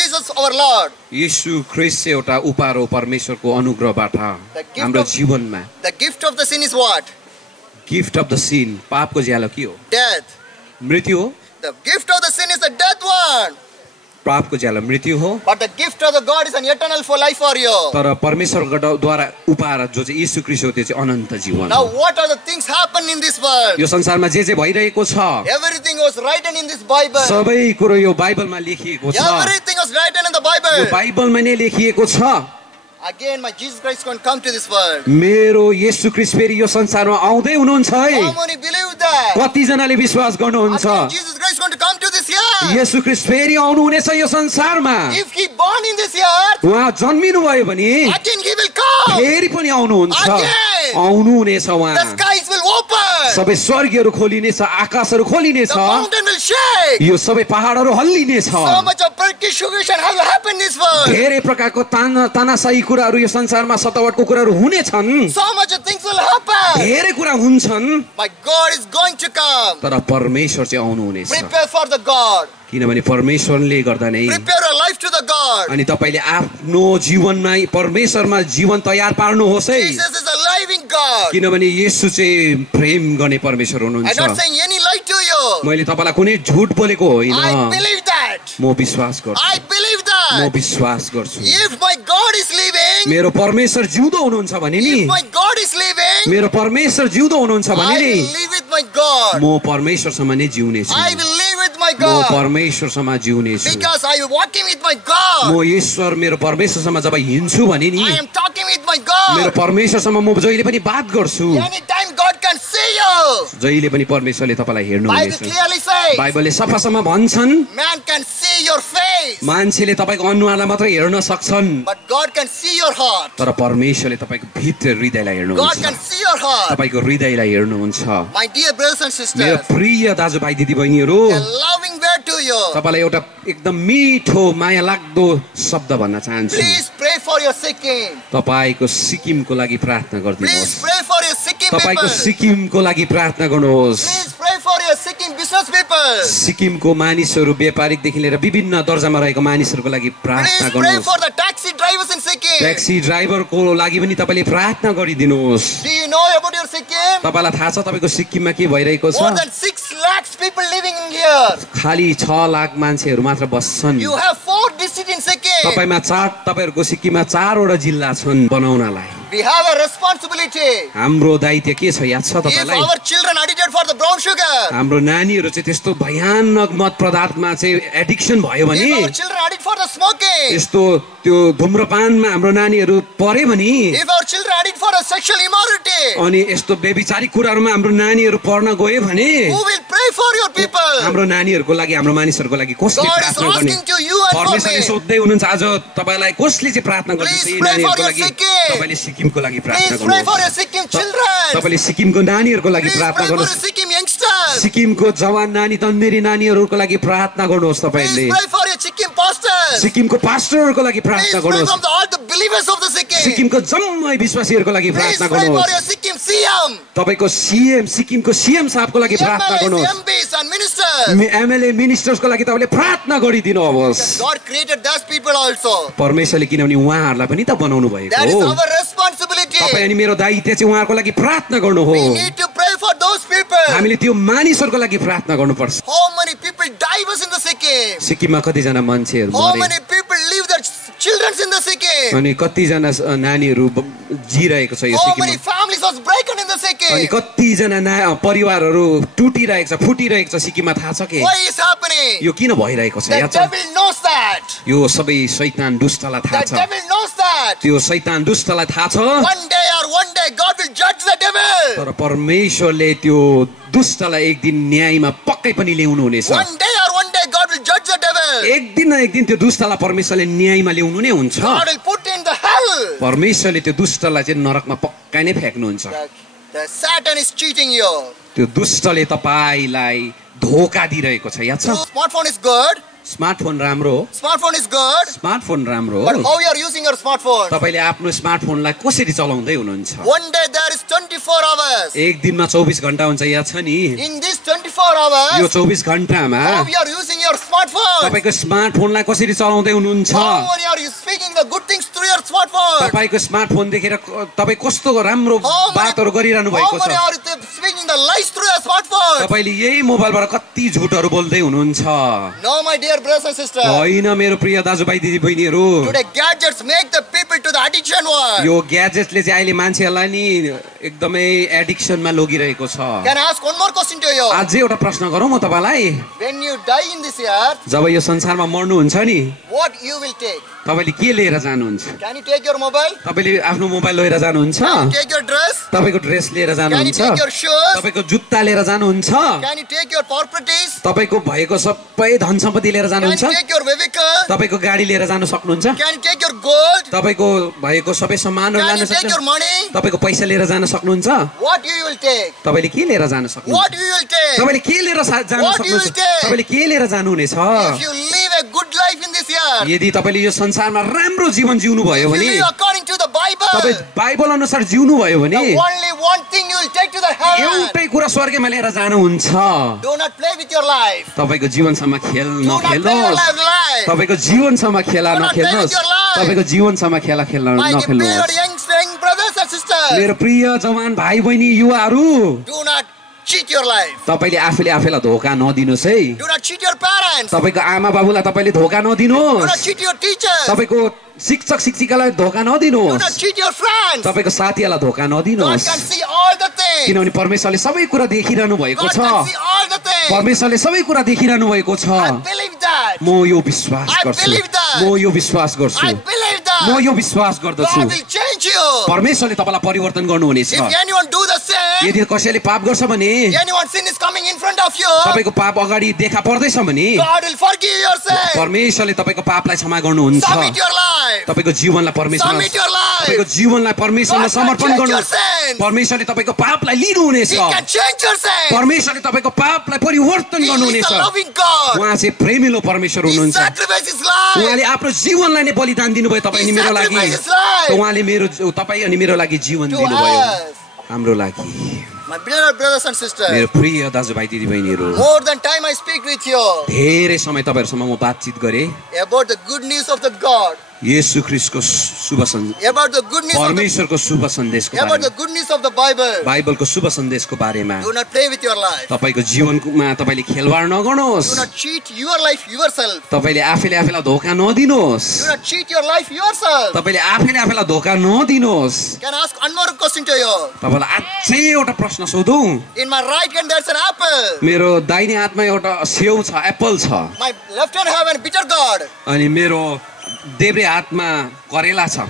Jesus our Lord. येशू ख्रीष्ट चाहिँ एउटा उपहार हो परमेश्वरको अनुग्रहबाट हाम्रो जीवनमा The gift of the sin is what? Gift of the sin पापको ज्याला के हो Death. मृत्यु हो The gift of the sin is the death one, पापको ज्याला मृत्यु हो but the gift of the God is an eternal for life for you. तर परमेश्वरद्वारा उपहार जो चाहिँ येशू ख्रीष्ट हो त्यो चाहिँ अनन्त जीवन Now हो what are the things happen in this world? यो संसारमा जे भइरहेको छ Everything was written in this Bible. सबै कुरो यो बाइबलमा लेखिएको छ Everything was written in the यो Bible. बाइबलमा नै लेखिएको छ Again, my Jesus Christ is going to come to this world. मेरो येशू ख्रीष्ट फेरि यो संसारमा आउँदै हुनुहुन्छ है How many believe that? कतिजनाले विश्वास गर्नुहुन्छ Again, Jesus Christ is going to come to this earth. येशू ख्रीष्ट फेरि आउनुहुनेछ यो संसारमा If He born in this earth, उहाँ जन्मिनु भयो भने again He will come. फेरि पनि आउनुहुन्छ Again. आउनुहुनेछ The उहाँ skies will open. सबै स्वर्गहरू खोलिनेछ आकाशहरू खोलिनेछ The mountain will shake. यो सबै पहाडहरू हल्लिनेछ So much of persecution has happened in this world. धेरै प्रकारको तानाशाही कुराहरू यो संसारमा सतावटको कुराहरू हुनेछन् So much of things will happen. धेरै कुरा हुन्छन् My God is going to come. तर परमेश्वर चाहिँ आउनुहुनेछ Prepare for the God. किनभने परमेश्वरले गर्दा नै Prepare your life to the God. अनि तपाईले आफ्नो जीवनमा परमेश्वरमा जीवन तयार पार्नुहोस् है Jesus is a living God. किनभने येशू चाहिँ प्रेम गर्ने परमेश्वर I'm हुनुहुन्छ not saying any lie to you. मैले तपाईलाई कुनै झुट बोलेको होइन I believe that. म विश्वास गर्छु I believe म that. विश्वास गर्छु If my God is living, मेरो परमेश्वर जिउँदो हुनुहुन्छ भने नि if my God is living, मेरो परमेश्वर जिउँदो हुनुहुन्छ भने I नि will live with my God. म परमेश्वरसँग नै जिउनेछु I will live with my म God. परमेश्वरसँग जिउनेछु Because I am walking with my God. म ईश्वर मेरो परमेश्वरसँग जब हिँड्छु भने नि I am talking with my मेरो God. परमेश्वरसँग म जहिले पनि बात गर्छु Anytime God can see you. जहिले पनि परमेश्वरले तपाईँलाई Bible हेर्नुहुनेछ clearly says, बाइबलले सफासँग भन्छन् man can see your face, मान्छेले तपाईँको अनुहारलाई मात्रै हेर्न सक्छन् but God can see your heart. तर परमेश्वरले तपाईँको भित्र हृदयलाई God हेर्नुहुन्छ can see your heart. तपाईँको हृदयलाई हेर्नुहुन्छ My dear brothers and मेरो sisters, प्रिय दाजुभाइ दिदीबहिनीहरू a loving word to you. तपाईँलाई एउटा एकदम मिठो माया लाग्दो शब्द भन्न चाहन्छु Please pray for your Sikkim. तपाईँको सिक्किमको लागि प्रार्थना गरिदिनुहोस् Please pray for your Sikkim तपाईँको people. सिक्किमको लागि प्रार्थना गर्नुहोस् Please pray for your Sikkim business people. सिक्किमको मानिसहरू व्यापारिकदेखि लिएर विभिन्न दर्जामा रहेको मानिसहरूको लागि प्रार्थना Please pray गर्नुहोस् for the taxi drivers in Sikkim. Taxi ड्राइभरको लागि पनि तपाईँले प्रार्थना गरिदिनुहोस् Do you know about your Sikkim? तपाईँलाई थाहा छ तपाईँको सिक्किममा के भइरहेको More छ than 6 lakhs people living in here. खालि 6 लाख मान्छेहरू मात्र बस्छन् You have 4 districts in Sikkim. तपाईँहरूको सिक्किममा 4वटा जिल्ला छन् बनाउनलाई We have a responsibility. हाम्रो दायित्व के छ याद छ If तपाईँलाई our children addicted for the brown sugar, हाम्रो नानीहरू चाहिँ त्यस्तो भयानक मद पदार्थमा चाहिँ एडिक्सन भयो भने if our children addict for the smoking, यस्तो त्यो धुम्रपानमा हाम्रो नानीहरू परे भने if our children addict for the sexual immorality, अनि यस्तो व्यभिचारिक कुराहरूमा हाम्रो नानीहरू पर्न गयो भने who will pray for your people? हाम्रो नानीहरूको लागि हाम्रो मानिसहरूको लागि कसले God is प्रार्थना गर्ने asking to you and for परमेश्वरले me. सोध्दै हुनुहुन्छ आज तपाईँलाई कसले चाहिँ प्रार्थना गर्नुहुन्छ Please यी pray for नानीहरूको your लागि Sikkim. तपाईँले सिक्किमको लागि प्रार्थना Please pray for your गर्नुहोस् Sikkim children. तपाईँले सिक्किमको नानीहरूको लागि Please प्रार्थना pray for your गर्नुहोस् Sikkim youngsters. सिक्किमको जवान नानी तन्नेरी नानीहरूको लागि प्रार्थना गर्नुहोस् तपाईँले Please pray for your Sikkim pastors. सिक्किमको पास्टरहरूको लागि Please प्रार्थना pray गर्नुहोस् from all the believers of the Sikkim. सिक्किमको जम्मै विश्वासीहरूको लागि Please प्रार्थना pray for your गर्नुहोस् Sikkim CM, तपाईँको सीएम सिक्किमको सीएम साहबको लागि प्रार्थना MLAs, गर्नुहोस् MPs and ministers. एमएलए मिनिस्टर्सको लागि तपाईँले प्रार्थना गरिदिनु होस् God created those people also. परमेश्वरले किनभने उहाँहरूलाई पनि त बनाउनु भएको That is हो our responsibility. तपाईँ अनि मेरो दायित्व चाहिँ उहाँहरूको लागि प्रार्थना गर्नु हो We need to pray for those people. हामीले त्यो मानिसहरूको लागि प्रार्थना गर्नुपर्छ How many people die was in the Sikkim? सिक्किममा कतिजना मान्छेहरू How मरे many people leave their children in the Sikkim? अनि कतिजना नानीहरू जिरहेको छ यो How many सिक्किममा families was broken in the अनि Sikkim? कतिजना परिवारहरू टुटिरहेको छ फुटिरहेको छ सिक्किममा थाहा छ के Why is happening? यो किन भइरहेको छ The याद छ devil knows that. यो सबै शैतान दुष्टलाई थाहा The छ devil knows that. त्यो शैतान दुष्टलाई थाहा छ One day God will judge the devil. तर परमेश्वरले त्यो दुष्टलाई एक दिन न्यायमा पक्कै पनि ल्याउनु हुनेछ One day God will judge the devil. एक दिन न एक दिन त्यो दुष्टलाई परमेश्वरले न्यायमा ल्याउनु नै हुन्छ God will put in the hell. परमेश्वरले त्यो दुष्टलाई चाहिँ नरकमा पक्कै नै फ्याँक्नुहुन्छ The Satan is cheating you. त्यो दुष्टले तपाईँलाई धोका दिइरहेको छ याद छ Smartphone is good. स्मार्टफोन राम्रो हो Smartphone is good. स्मार्टफोन राम्रो But हो how you are using your smartphone? तपाईँले आफ्नो स्मार्टफोनलाई कसरी चलाउँदै हुनुहुन्छ One day there is 24 hours. एक दिनमा 24 घण्टा हुन्छ याद छ नि In these 24 hours, यो 24 घण्टामा how you are using your smartphone? तपाईँको स्मार्टफोनलाई कसरी चलाउँदै हुनुहुन्छ How many are you speaking the good things through your smartphone? तपाईँको स्मार्टफोन देखेर तपाईँ कस्तो राम्रो How बातहरू गरिरहनु how भएको many छ are you speaking the lies through your smartphone? तपाईँले यही मोबाइलबाट कति झुटहरू बोल्दै हुनुहुन्छ No, my dear brothers and sisters. होइन मेरो प्रिय दाजुभाइ दिदीबहिनीहरू Today gadgets make the people to the addiction one. यो ग्याजेटले चाहिँ अहिले मान्छेहरूलाई नि एकदमै एडिक्सनमा लगिरहेको छ Can I ask one more question to you? अझै एउटा प्रश्न गरौँ म तपाईँलाई When you die in this earth, जब यो संसारमा मर्नुहुन्छ नि what you will take? तपाईँले के लिएर जानुहुन्छ Can you take your mobile? तपाईँले आफ्नो मोबाइल लिएर जानुहुन्छ Can you take your dress? तपाईँको ड्रेस लिएर Can you जानुहुन्छ take your shoes? तपाईँको जुत्ता लिएर जानुहुन्छ Can you take your properties? तपाईँको भएको सबै धन सम्पत्ति लिएर Can जानुहुन्छ you take your vehicle? तपाईँको गाडी लिएर जानु सक्नुहुन्छ Can you take your gold? तपाईँको भएको सबै सामानहरू Can लान you take your सक्नुहुन्छ money? तपाईँको पैसा लिएर जान सक्नुहुन्छ What you will take? तपाईँले के लिएर जान सक्नुहुन्छ What you will take? तपाईँले के लिएर जान What you will सक्नुहुन्छ take? तपाईँले के लिएर जानुहुनेछ If you live a good life in this earth, यदि तपाईँले यो संसारमा राम्रो जीवन जिउनु भयो if भने you live according to the तपाईँ Bible, बाइबल अनुसार जिउनु भयो भने the only one thing you will take to the heaven. एउटै कुरा स्वर्गमा लिएर जानुहुन्छ Do not play with your life. तपाईँको जीवनसँग खेल Do not play your नखेल्नुहोस् life. तपाईँको जीवनसँग खेला Do not play with नखेल्नुहोस् your life. तपाईँको जीवनसँग खेला खेल्न My dear नखेल्नुहोस् young brothers and sisters, मेरो प्रिय जवान भाइ बहिनी युवाहरू do not cheat your life. तपाईँले आफैले आफैलाई धोका नदिनुहोस् है Do not cheat your parents. parents. तपाईँको आमा बाबुलाई तपाईँले धोका Do not नदिनुहोस्। cheat your teachers. तपाईँको शिक्षक शिक्षिकालाई धोका Do not नदिनुहोस्। cheat your friends. तपाईँको साथीहरूलाई धोका God नदिनुहोस्। can see all the things. किनभने परमेश्वरले सबै कुरा देखिरहनु भएको God छ। can see all the things. परमेश्वरले सबै कुरा देखिरहनु भएको छ। I believe that. म यो विश्वास I गर्छु। believe that. म यो विश्वास गर्छु। I believe that. म यो विश्वास गर्दछु। God will change you. परमेश्वरले तपाईँलाई परिवर्तन गर्नुहुनेछ। If anyone do the same, यदि कसैले पाप गर्छ भने, anyone sin is coming in front of you, तपाईँको पाप अगाडि देखा पर्दैछ भने, God will forgive your sin. परमेश्वरले तपाईँको पापलाई क्षमा गर्नुहुन्छ। Submit your life. तपाईँको जीवनलाई परमेश्वरमा Submit your तपाईँको life. जीवनलाई परमेश्वरमा God can समर्पण change गर्नु। your sin. परमेश्वरले तपाईँको पापलाई लिनुहुनेछ। He can change your sin. परमेश्वरले तपाईँको पापलाई परिवर्तन He is गर्नुहुनेछ। a loving God. उहाँ चाहिँ प्रेमिलो परमेश्वर He हुनुहुन्छ। sacrificed his life. उहाँले आफ्नो जीवनलाई नै बलिदान दिनुभयो तपाईँ अनि He मेरो लागि। sacrificed his life. त उहाँले तपाईँ अनि मेरो लागि जीवन To दिनुभयो, us. हाम्रो लागि। My beloved brothers and sisters, मेरो प्रिय दाजुभाइ दिदीबहिनीहरू, more than time I speak with you धेरै समय तपाईँहरूसँग म बातचित गरेँ about the good news of the God, येशू ख्रिस्टको शुभ सन्देश, about the good news of the, परमेश्वरको शुभ सन्देशको about बारेमा, the good news of the Bible. बाइबलको शुभ सन्देशको बारेमा Do not play with your life. तपाईँको जीवनमा तपाईँले खेलवाड Do नगर्नुहोस्। not cheat your life yourself. तपाईँले आफैले आफैलाई धोका नदिनुहोस्। Do not cheat your life yourself. तपाईँले आफैले आफैलाई धोका नदिनुहोस्। Can I ask one more question to you? तपाईँलाई अझै एउटा प्रश्न सोधौँ। In my right hand there's an apple. मेरो दाहिने हातमा एउटा सेउ छ, एप्पल छ, My left hand have a bitter gourd. अनि मेरो देब्रे हातमा करेला छ।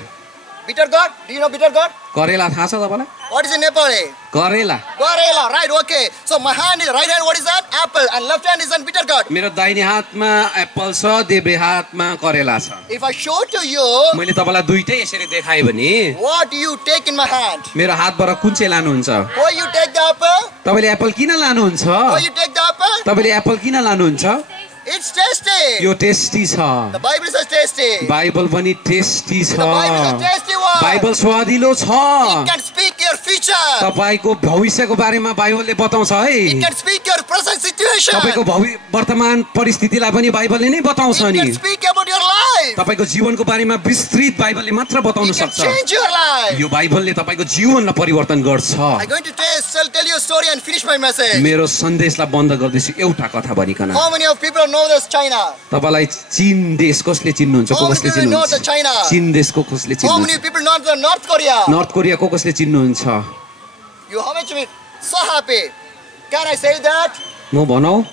Bitter gourd? Do you know bitter gourd? करेला थाहा छ तपाईँलाई? What is in Nepali? करेला। Karela, right, okay. So my hand is right hand, what is that? Apple. And left hand is a bitter gourd. मेरो दाहिने हातमा Apple छ, देब्रे हातमा करेला छ। If I show to you, मैले तपाईँलाई दुइटै यसरी देखाएँ भने what do you take in my hand? मेरो हातबाट कुन चाहिँ लानुहुन्छ? Why you take the apple? तपाईँले एप्पल किन लानुहुन्छ? Why you take the apple? तपाईँले एप्पल किन लानुहुन्छ? It's tasty. यो टेस्टी छ। The Bible says tasty. Bible पनि टेस्टी छ। The Bible is a tasty one. Bible स्वादिलो छ। It can speak your future. तपाईँको भविष्यको बारेमा बाइबलले बताउँछ है। It can speak your present situation. तपाईँको वर्तमान परिस्थितिलाई पनि बाइबलले नै बताउँछ It नि। can speak about your life. तपाईँको जीवनको बारेमा विस्तृत बाइबलले मात्र बताउन It can सक्छ। change your life. यो बाइबलले तपाईँको जीवनलाई परिवर्तन गर्छ। I'm going to tell you a story and finish my message. मेरो सन्देशलाई बन्द गर्दैछु एउटा कथा भनिकन। How many of people know this China? तपाईँलाई चीन देश कसले चिन्नुहुन्छ? को How many कसले people know the चिन्नुहुन्छ? China? चीन देशको कसले How चिन्नुहुन्छ? many people know the North Korea? North Korea को कसले चिन्नुहुन्छ? You how much me? So happy. Can I say that? म भनौ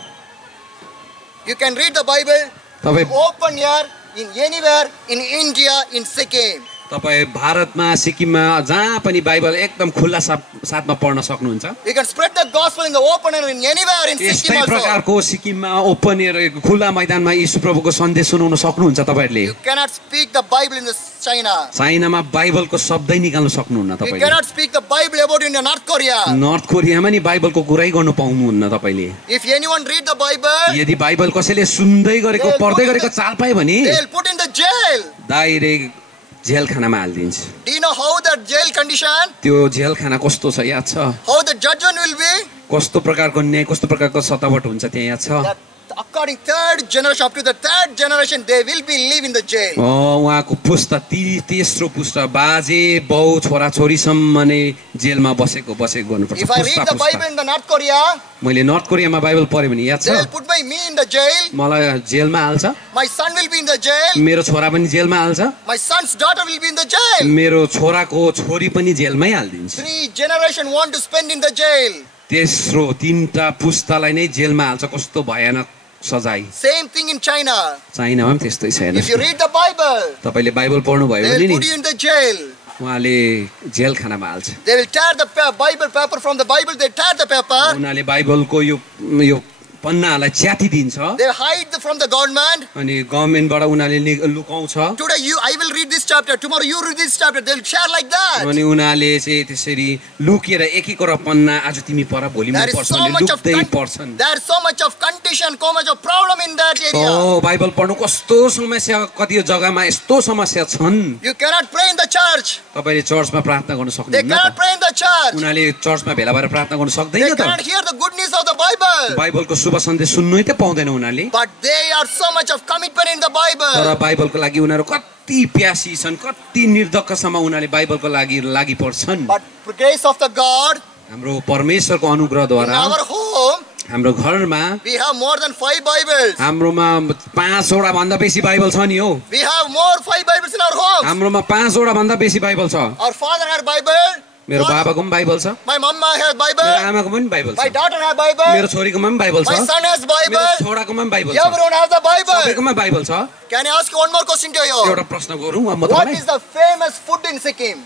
You can read the Bible तपाईँ open here in anywhere in India in Sikkim. तपाईँ भारतमा सिक्किममा जहाँ पनि बाइबल एकदम खुल्ला साथमा पढ्न सक्नुहुन्छ। You can spread the gospel in the open and in anywhere in Sikkim यस्तै also. प्रकारको सिक्किममा ओपन एयर खुल्ला मैदानमा यीशु प्रभुको सन्देश सुनाउन सक्नुहुन्छ तपाईँहरूले। You cannot speak the Bible in the China. चाइनामा बाइबलको शब्दै निकाल्न सक्नुहुन्न You तपाईँले। cannot speak the Bible about in North Korea. North कोरियामा नि बाइबलको कुरै गर्नु पाउनुहुन्न तपाईँले। If anyone read the Bible, यदि बाइबल कसैले सुन्दै गरेको पढ्दै गरेको चाल पाए भने they'll put in the jail. Direct जेलखानामा हालिदिन्छ। Do you know how that jail condition? त्यो जेलखाना कस्तो छ याद छ? How the judgment will be? कस्तो प्रकारको न्याय कस्तो प्रकारको सतावट हुन्छ त्यहाँ याद छ? That according third generation up to the third generation they will be live in the jail. उहाँको पुस्ता तेस्रो पुस्ता बाजे बाउ छोरा छोरीसम्म नै जेलमा बसेको गर्नुपर्छ। If I read the Bible in the North Korea, मैले नर्थ कोरियामा बाइबल पढेँ भने याद छ? they will put me in the jail. मलाई जेलमा हाल्छ, My son will be in the jail. मेरो छोरा पनि जेलमा हाल्छ, My son's daughter will be in the jail. मेरो छोराको छोरी पनि जेलमै हालिदिन्छ। 3 generation want to spend in the jail. तेस्रो तीनटा पुस्तालाई नै जेलमा हाल्छ। कस्तो भयानक सजाय। Same thing in China. चाइनामा पनि त्यस्तै छैन। If you read the Bible, तपाईँले बाइबल पढ्नुभयो they भने will नि put you in the jail. उहाँले जेलखानामा हाल्छ। They will tear the Bible paper from the Bible. They tear the paper. उनीहरूले बाइबलको यो पन्नाहरूलाई च्यातिदिन्छ They hide from the government. अनि गभर्मेन्टबाट उनीहरूले लुकाउँछ। Today I will read this chapter. Tomorrow you read this chapter. They will share like that. अनि उनीहरूले चाहिँ त्यसरी लुकेर एक एकवटा पन्ना आज तिमी पढ भोलि म There is पढ्छु so भने much of लुक्दै पढ्छन्। there is so much of condition, so much of problem in that area. Bible पढ्नु कस्तो समस्या कति जग्गामा यस्तो समस्या छन्। You cannot pray in the church. तपाईँले चर्चमा प्रार्थना गर्न They सक्नुहुन्न cannot त? pray in the church. उनीहरूले चर्चमा भेला भएर प्रार्थना गर्न सक्दैन They त? cannot hear the good news of the Bible. बाइबलको शुभ सन्देश सुन्नु त पाउँदैन उनीहरूले। But they are so much of commitment in the Bible. तर बाइबलको लागि उनीहरू कति प्यासी छन्, कति निर्धक्कसम्म उनीहरूले बाइबलको लागि पर्छन्। But the grace of the God हाम्रो परमेश्वरको in अनुग्रहद्वारा our home, हाम्रो घरमा we have more than 5 Bibles. हाम्रोमा 5 वटा भन्दा बेसी बाइबल छ नि हो We have more 5 Bibles in our homes. हाम्रोमा 5 वटा भन्दा बेसी बाइबल छ Our father had Bible. मेरो बाबाको पनि बाइबल छ My mama has मेरो Bible. आमाको पनि बाइबल My छ daughter has Bible. मेरो छोरीकोमा पनि बाइबल छ My son has मेरो Bible. छोराकोमा पनि बाइबल छ Everyone has the Bible. सबैकोमा बाइबल छ Can I ask you one more question to you? एउटा प्रश्न गरौँ अब म What तपाईँलाई is the famous food in Sikkim?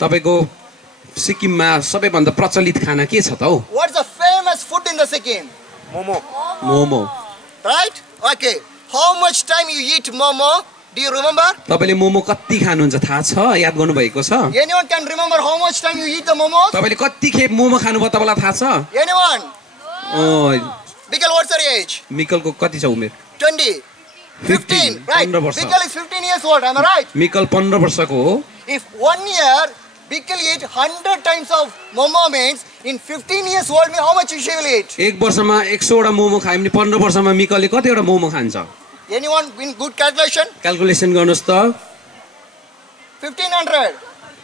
तपाईको सिक्किममा सबैभन्दा प्रचलित खाना के छ त हौ What is the famous food in the Sikkim? Momo Right? Okay. How much time you eat momo? Do you remember? तपाईले मोमो कति खानुहुन्छ थाहा छ याद गर्नु भएको छ Anyone can remember how much time you eat the momos? तपाईले कति खेप मोमो खानुभयो तपाईँलाई थाहा छ Anyone? Oh Bikal, what's your age? मिकलको कति छ उमेर 20. 15. Right. 15 वर्ष Bikal is 15 years old. Am I right? Mikal 15 वर्षको हो If 1 year Bikal eat 100 times of momo means in 15 years old, how much she will eat? एक वर्षमा 100 वटा मोमो खायो भने 15 वर्षमा मिकलले कतिवटा मोमो खान्छ Anyone in good calculation? Calculation गर्नुहोस् त 1500.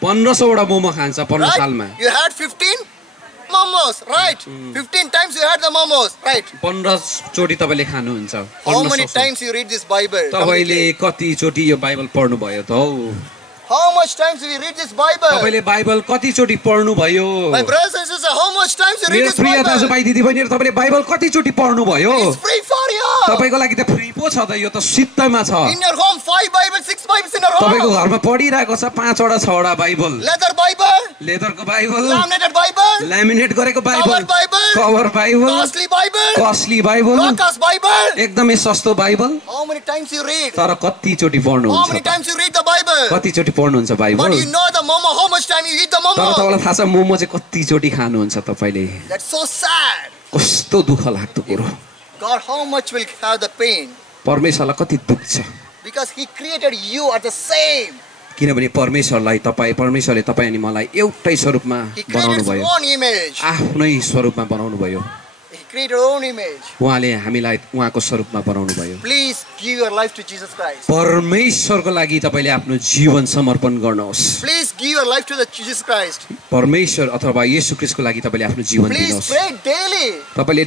1500 वटा मोमो खान्छ 15 सालमा Right? You had 15 momos, right? 15 times you had the momos, right? 15 चोटी तपाईले खानुहुन्छ How many 1500 times you read this Bible? तपाईले कति चोटी यो बाइबल पढ्नु भयो त हौ How much times we read this Bible? तपाईले बाइबल कति चोटी पढ्नु भयो My brothers and sisters, how much times you read मेरो this प्रिय Bible? दाजुभाइ दिदीबहिनीहरु तपाईले बाइबल कति चोटी पढ्नु भयो It's free for you. तपाईको लागि त फ्री पो छ त यो त सित्तैमा छ In your home, 5 Bibles, 6 Bibles in your तपाईको home. घरमा पढिरहेको छ 5 वटा 6 वटा बाइबल Leather Bible, लेदरको बाइबल laminated Bible, ल्यामिनेट गरेको Bible covered Bible, cover Bible costly Bible, costly Bible Lucas Bible. एकदमै सस्तो Bible How many times you read? तर कति चोटी How पढ्नुहुन्छ many times you read the Bible? कति चोटी पढ्नुहुन्छ Bible But you know the momo, how much time you eat the तर momo? तपाईँलाई थाहा छ मोमो चाहिँ कति चोटी खानुहुन्छ तपाईँले That's so sad. कस्तो दुःख लाग्दो कुरो God, how much will have the pain? परमेश्वरलाई कति दुःख छ Because He created you at the same. किनभने परमेश्वरले तपाईँ अनि मलाई एउटै स्वरूपमा He created बनाउनु His भयो own image. आफ्नै स्वरूपमा बनाउनु भयो He created His own image. उहाँले हामीलाई उहाँको स्वरूपमा बनाउनु भयो Please give your life to Jesus Christ. परमेश्वरको लागि तपाईँले आफ्नो जीवन समर्पण गर्नुहोस् Please give your life to the Jesus Christ. परमेश्वर अथवा येशू ख्रीष्टको लागि तपाईँले आफ्नो जीवन Please दिनुहोस् pray daily. तपाईँले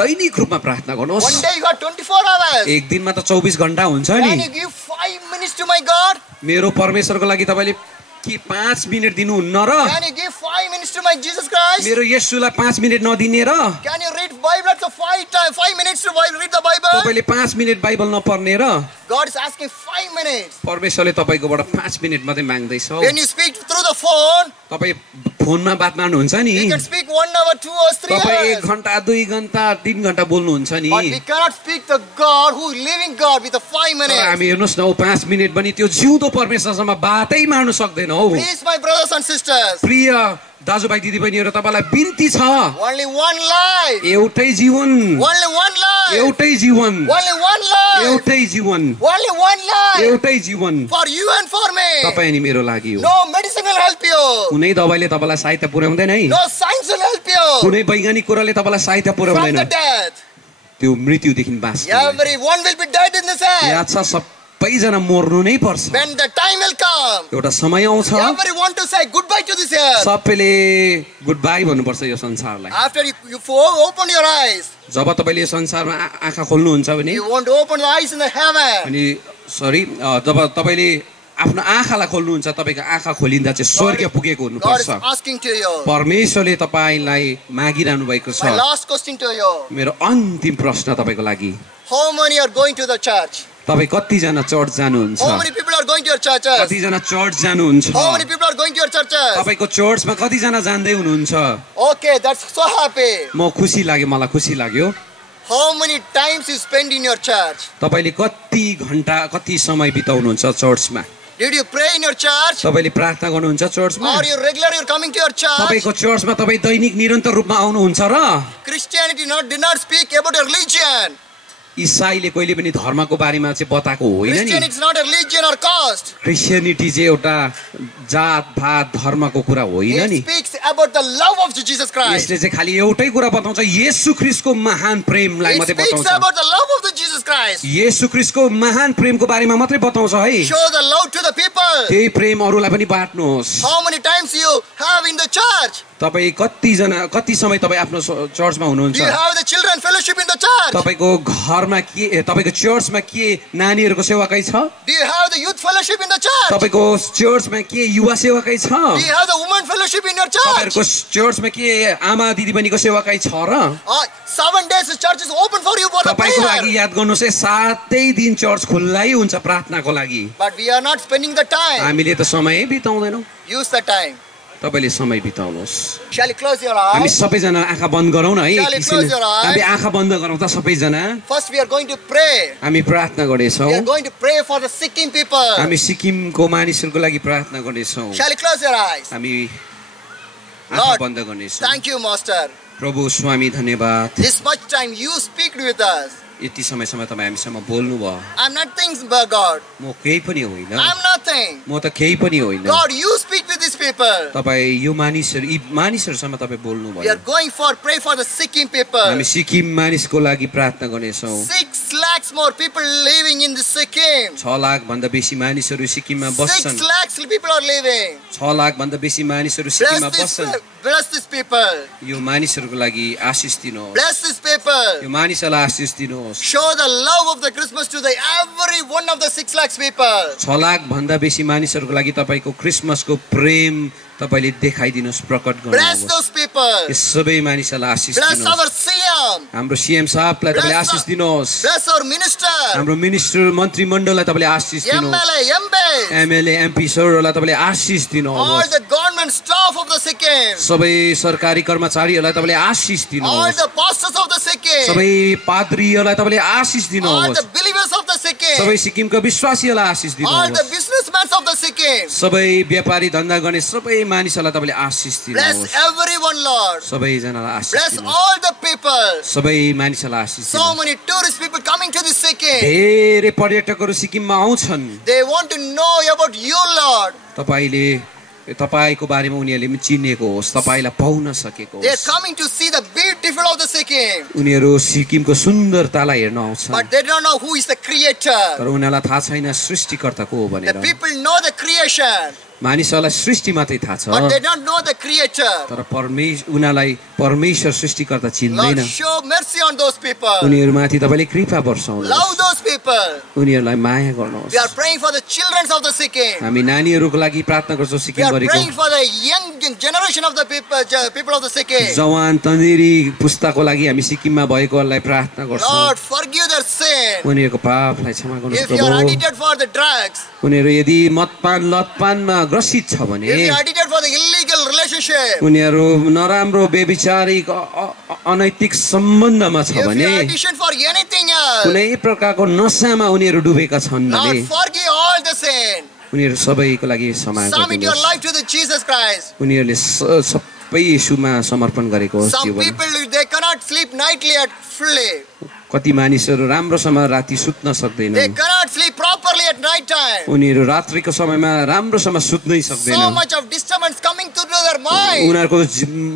दैनिक रूपमा प्रार्थना गर्नुहोस् One day you got 24 hours. एक दिनमा त 24 घण्टा हुन्छ Can नि you give 5 minutes to my God? मेरो परमेश्वरको लागि तपाईँले के 5 मिनेट दिनुहुन्न र Can you give 5 minutes to my Jesus Christ? मेरो येशूलाई 5 मिनेट नदिने र Can you read Bible at the 5 minutes to read the Bible? तपाईँले 5 मिनेट बाइबल नपढ्ने र God is asking 5 minutes. परमेश्वरले तपाईँकोबाट 5 मिनेट मात्रै माग्दैछ When you speak through the phone, तपाईँ फोनमा बात मार्नुहुन्छ नि you can speak 1 hour, 2 hours, 3 तपाईँ hours. 1 घण्टा 2 घण्टा 3 घण्टा बोल्नुहुन्छ नि But we cannot speak the God who is living God with the 5 तर minutes. हामी हेर्नुहोस् न 5 मिनेट पनि त्यो जिउँदो परमेश्वरसँग बातै मार्नु सक्दैनौ Please, my brothers and sisters, प्रिय दाजुभाइ दिदीबहिनीहरू तपाईँलाई बिन्ती छ only one life. एउटै जीवन Only one life. एउटै जीवन Only one life. एउटै जीवन Only one life. एउटै जीवन For you and for me. तपाईँ अनि मेरो लागि हो No medicine will help you. कुनै दबाईले तपाईँलाई सहायता पुर्याउँदैन है No science will help you. कुनै वैज्ञानिक कुराले तपाईँलाई सहायता From पुर्याउँदैन the death. त्यो मृत्युदेखि बाँच्नु Everyone will be dead in this earth. याद छ सबैजना मर्नु नै पर्छ When the time will come, एउटा समय आउँछ everyone to say goodbye to this earth. सबैले गुड बाई भन्नुपर्छ यो संसारलाई After you open your eyes, जब तपाईँले यो संसारमा आँखा खोल्नुहुन्छ भने you want to open the eyes in the heaven. अनि जब तपाईँले आफ्नो आँखालाई खोल्नुहुन्छ तपाईँको आँखा खोलिँदा चाहिँ स्वर्ग पुगेको God हुनुपर्छ is asking to you. परमेश्वरले तपाईँलाई मागिरहनु भएको छ My last question to you. मेरो अन्तिम प्रश्न तपाईँको लागि How many are going to the church? तपाईँ कतिजना चर्च जानुहुन्छ How many people are going to your churches? कतिजना चर्च जानुहुन्छ How many people are going to your churches? तपाईँको चर्चमा कतिजना जान्दै हुनुहुन्छ Okay, that's so happy. म खुसी लाग्यो मलाई खुसी लाग्यो How many times you spend in your church? तपाईँले कति घण्टा कति समय बिताउनुहुन्छ चर्चमा Did you pray in your church? तपाईँले प्रार्थना गर्नुहुन्छ चर्चमा Or you regularly you're coming to your church? तपाईँको चर्चमा तपाईँ दैनिक निरन्तर रूपमा आउनुहुन्छ र Christianity did not speak about a religion. इसाईले कहिले पनि धर्मको बारेमा चाहिँ बताएको होइन नि Christianity is not a religion or caste. Christianity चाहिँ एउटा जात भात धर्मको कुरा होइन नि It speaks about the love of Jesus Christ. यसले चाहिँ खालि एउटै कुरा बताउँछ येशू ख्रीष्टको महान प्रेमलाई It मात्रै speaks बताउँछ about the love of the Jesus Jesus Christ. येशू ख्रीष्टको महान प्रेमको बारेमा मात्रै बताउँछ है। Show the love to the people. त्यही प्रेम अरूलाई पनि बाँड्नुहोस्। How many times you have in the church? तपाईँ कति समय तपाईँ आफ्नो चर्चमा हुनुहुन्छ? Do you have the children fellowship in the church? तपाईको घरमा के तपाईको चर्चमा के नानीहरूको सेवाकै छ? Do you have the youth fellowship in the church? तपाईको चर्चमा के युवा सेवाकै छ? Do you have the women fellowship in your church? तपाईहरुको चर्चमा के आमा दिदीबहिनीको सेवाकै छ र? 7 days the church is open for you for the तपाईको लागि prayer. याद गर्नुस् है 7 दिन चर्च खुल्लै हुन्छ प्रार्थनाको लागि। But we are not spending the time. हामीले त समय बिताउँदैनौँ। Use the time. तपाईले समय बिताउनुहोस्। Shall you close your हामी eyes? सबैजना आँखा बन्द गरौँ न है Shall we close your eyes? हामी आँखा बन्द गरौँ त सबैजना। First we are going to pray. हामी प्रार्थना गर्नेछौँ। We are going to pray for the Sikkim people. हामी सिक्किमको मानिसहरूको लागि प्रार्थना गर्नेछौँ। Shall you close your eyes? हामी आँखा Lord, बन्द गर्नेछौँ। Thank you, Master. प्रभु स्वामी धन्यवाद। This much time you speak with us. यति समयसम्म तपाईँ हामीसँग बोल्नु भयो। I'm not things, but God. म केही पनि होइन। I'm nothing. म त केही पनि होइन। God, you speak with these people. तपाईँ यो यी मानिसहरूसँग तपाईँ बोल्नु We are भयो। going for pray for the Sikkim people. हामी सिक्किम मानिसको लागि प्रार्थना गर्नेछौँ। 6 lakhs more people living in the Sikkim. 6 lakh भन्दा बेसी मानिसहरू सिक्किममा 6 बस्छन्। lakhs people are living. 6 lakh भन्दा बेसी मानिसहरू सिक्किममा बस्छन्। Bless these people. यो मानिसहरूको लागि आशिष दिनुहोस्। Bless these people. यो मानिसहरूलाई आशिष दिनुहोस्। Show the love of the Christmas to the every one of the 6 lakhs people. 6 lakh भन्दा बेसी मानिसहरूको लागि तपाईको क्रिसमसको प्रेम तपाईले देखाइदिनुहोस्, प्रकट Bless गर्नुहोस्। those people. यो सबै मानिसहरूलाई आशिष Bless दिनुहोस्। our CM. हाम्रो सीएम साहबलाई तपाईले Bless आशिष दिनुहोस्। Bless our minister. हाम्रो मिनिस्टर मन्त्रीमण्डललाई तपाईले आशिष दिनुहोस्। MLA, MPs. एमएलए एमपी सरहरूलाई तपाईले आशिष All दिनुहोस्। the government staff of the Sikkim. सबै सरकारी कर्मचारीहरूलाई तपाईले आशिष All दिनुहोस्। the pastors of the Sikkim. सबै पाद्रीहरूलाई तपाईँले आशिष All दिनुहोस्। the believers of the Sikkim. सबै सिक्किमका विश्वासीहरूलाई आशिष All the दिनुहोस्। businessmen of the Sikkim. सबै व्यापारी धन्दा गर्ने सबै मानिसहरूलाई तपाईँले आशिष Bless दिनुहोस्। everyone, Lord. सबैजनालाई आशिष Bless दिनुहोस्। all the people. सबै मानिसहरूलाई आशिष So दिनुहोस्। many tourist people coming to the Sikkim. धेरै पर्यटकहरू सिक्किममा आउँछन्। They want to know about you, Lord. तपाईको बारेमा उनीहरूले पनि चिनेको होस्, तपाईलाई पाउन सकेको They are होस्। coming to see the beautiful of the Sikkim. उनीहरू सिक्किमको सुन्दरतालाई हेर्न आउँछन्। But they don't know who is the creator. तर उनीहरूलाई थाहा छैन सृष्टिकर्ता को हो The भनेर। people know the creation, मानिसहरूलाई सृष्टि मात्रै थाहा छ, but they don't know the creator. तर उनीहरूलाई परमेश्वर सृष्टिकर्ता चिन्दैन। Lord, show mercy on those people. उनीहरूमाथि तपाईँले कृपा Love वर्षाउनुहोस्, those people. उनीहरूलाई माया गर्नुहोस्। We are praying for the children of the Sikkim. हामी नानीहरूको लागि प्रार्थना गर्छौँ We सिक्किम are भरिको। praying for the young generation of the people of the Sikkim. जवान तन्नेरी पुस्ताको लागि हामी सिक्किममा भएकोहरूलाई प्रार्थना गर्छौँ। Lord, forgive their sin. उनीहरूको पापलाई क्षमा गर्नुहोस् If you are प्रभु। addicted for the drugs, उनीहरू यदि मदपान लतपानमा ग्रसित छ भने, if you are addicted for the illegal relationship, उनीहरू नराम्रो व्यभिचारिक अनैतिक सम्बन्धमा छ if you भने, are addiction for anything else, कुनै प्रकारको नशामा उनीहरू डुबेका छन् भने, Lord, forgive all the sin. उनीहरू सबैको लागि क्षमा Submit your गरिदिनुहोस्। life to the Jesus Christ. उनीहरूले सबै येशूमा समर्पण गरेको होस् Some जीवन। people, they cannot sleep nightly at fully. कति मानिसहरू राम्रोसँग राति सुत्न They सक्दैनन्। cannot sleep properly at night time. उनीहरू रात्रिको समयमा राम्रोसँग सुत्नै So सक्दैनन्। much of disturbance coming to their mind. उनीहरूको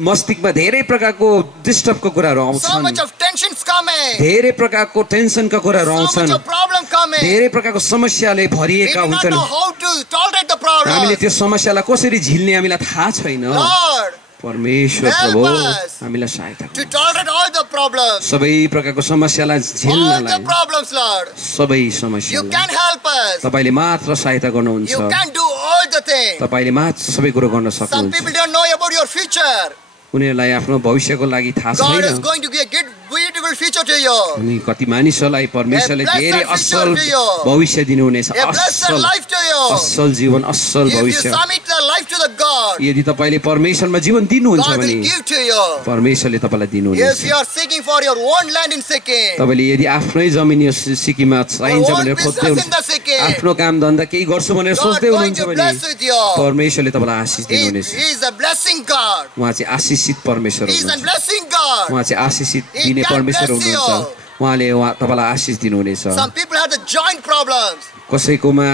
मस्तिष्कमा धेरै प्रकारको डिस्टर्बको कुराहरू So आउँछन्, much of tensions coming. धेरै प्रकारको टेन्सनका कुराहरू So आउँछन्, much of problem coming. धेरै प्रकारको समस्याले We भरिएका do not हुन्छन्। know how to tolerate the हामीले problem. त्यो समस्यालाई कसरी झिल्ने हामीलाई थाहा छैन। Lord, परमेश्वर Help प्रभु us हामीलाई सहायता to गर्नुहोस्। tolerate all the problems. सबै प्रकारको समस्यालाई All the झेल्नलाई, problems, Lord. सबै You समस्यालाई can help us. तपाईले मात्र सहायता गर्नुहुन्छ। You can do all the things. तपाईले मात्र सबै कुरो गर्न Some people सक्नुहुन्छ। don't know about your future. उनीहरूलाई आफ्नो भविष्यको लागि थाहा God is छैन। going to give a good, beautiful future to you. अनि कति मानिसहरूलाई परमेश्वरले A blessed धेरै future असल to you. भविष्य दिनुहुनेछ। A blessed असल life to you. असल जीवन, असल If you भविष्य। submit the life to the God, यदि तपाईँले परमेश्वरमा जीवन दिनुहुन्छ God भने will give to you. परमेश्वरले तपाईँलाई दिनुहुनेछ। If you are seeking for your own land in Sikkim, तपाईँले यदि आफ्नै जमिन यो सिक्किममा चाहिन्छ your own भनेर खोज्दै business in the हुनुहुन्छ, Sikkim, आफ्नो काम धन्दा केही गर्छु भनेर God सोच्दै going हुनुहुन्छ to भने bless with you. परमेश्वरले तपाईँलाई आशिष He दिनुहुनेछ। is a blessing God. उहाँ चाहिँ आशिषित परमेश्वर He is a हुनुहुन्छ। blessing God. उहाँ चाहिँ आशिषित He दिने can परमेश्वर bless you. हुनुहुन्छ। उहाँले तपाईँलाई आशिष दिनुहुनेछ। Some people have the joint problems. कसैकोमा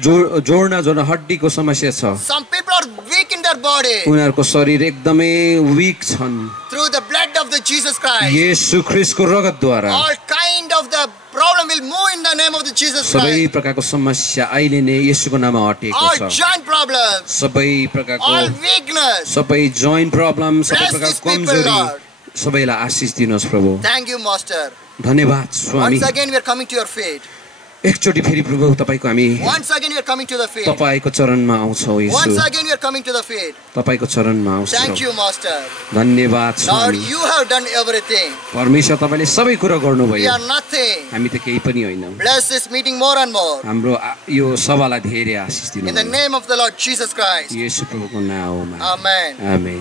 जोड्न हड्डीको समस्या छ, Some people are weak in their body. उनीहरूको शरीर एकदमै विक छन्। Through the blood of the Jesus Christ, Yeshu ख्रीष्टको रगतद्वारा all kind of the problem will move in the name of the Jesus सबै Christ. प्रकारको समस्या अहिले नै येशूको नाममा हटेको All छ joint problems, सबै प्रकारको all weakness. सबै जोइन्ट प्रब्लम सबै Bless प्रकारको these people, कमजोरी Lord. सबैलाई आशिष दिनुहोस् प्रभु Thank you, Master. धन्यवाद स्वामी Once again, we are coming to your feet. एकचोटि फेरि प्रभु तपाईको हामी Once again, we are coming to the feet. तपाईको चरणमा आउँछौ येशू Once again, we are coming to the feet. तपाईको चरणमा आउँछौ Thank you, Master. धन्यवाद Lord, Swami you have done everything. परमेश्वर तपाईले सबै कुरा We गर्नुभयो are nothing. हामी त केही पनि होइन Bless this meeting more and more. हाम्रो यो सभालाई धेरै आशिष In the दिनु name of the Lord Jesus Christ. येशू प्रभुको नाममा Amen. आमेन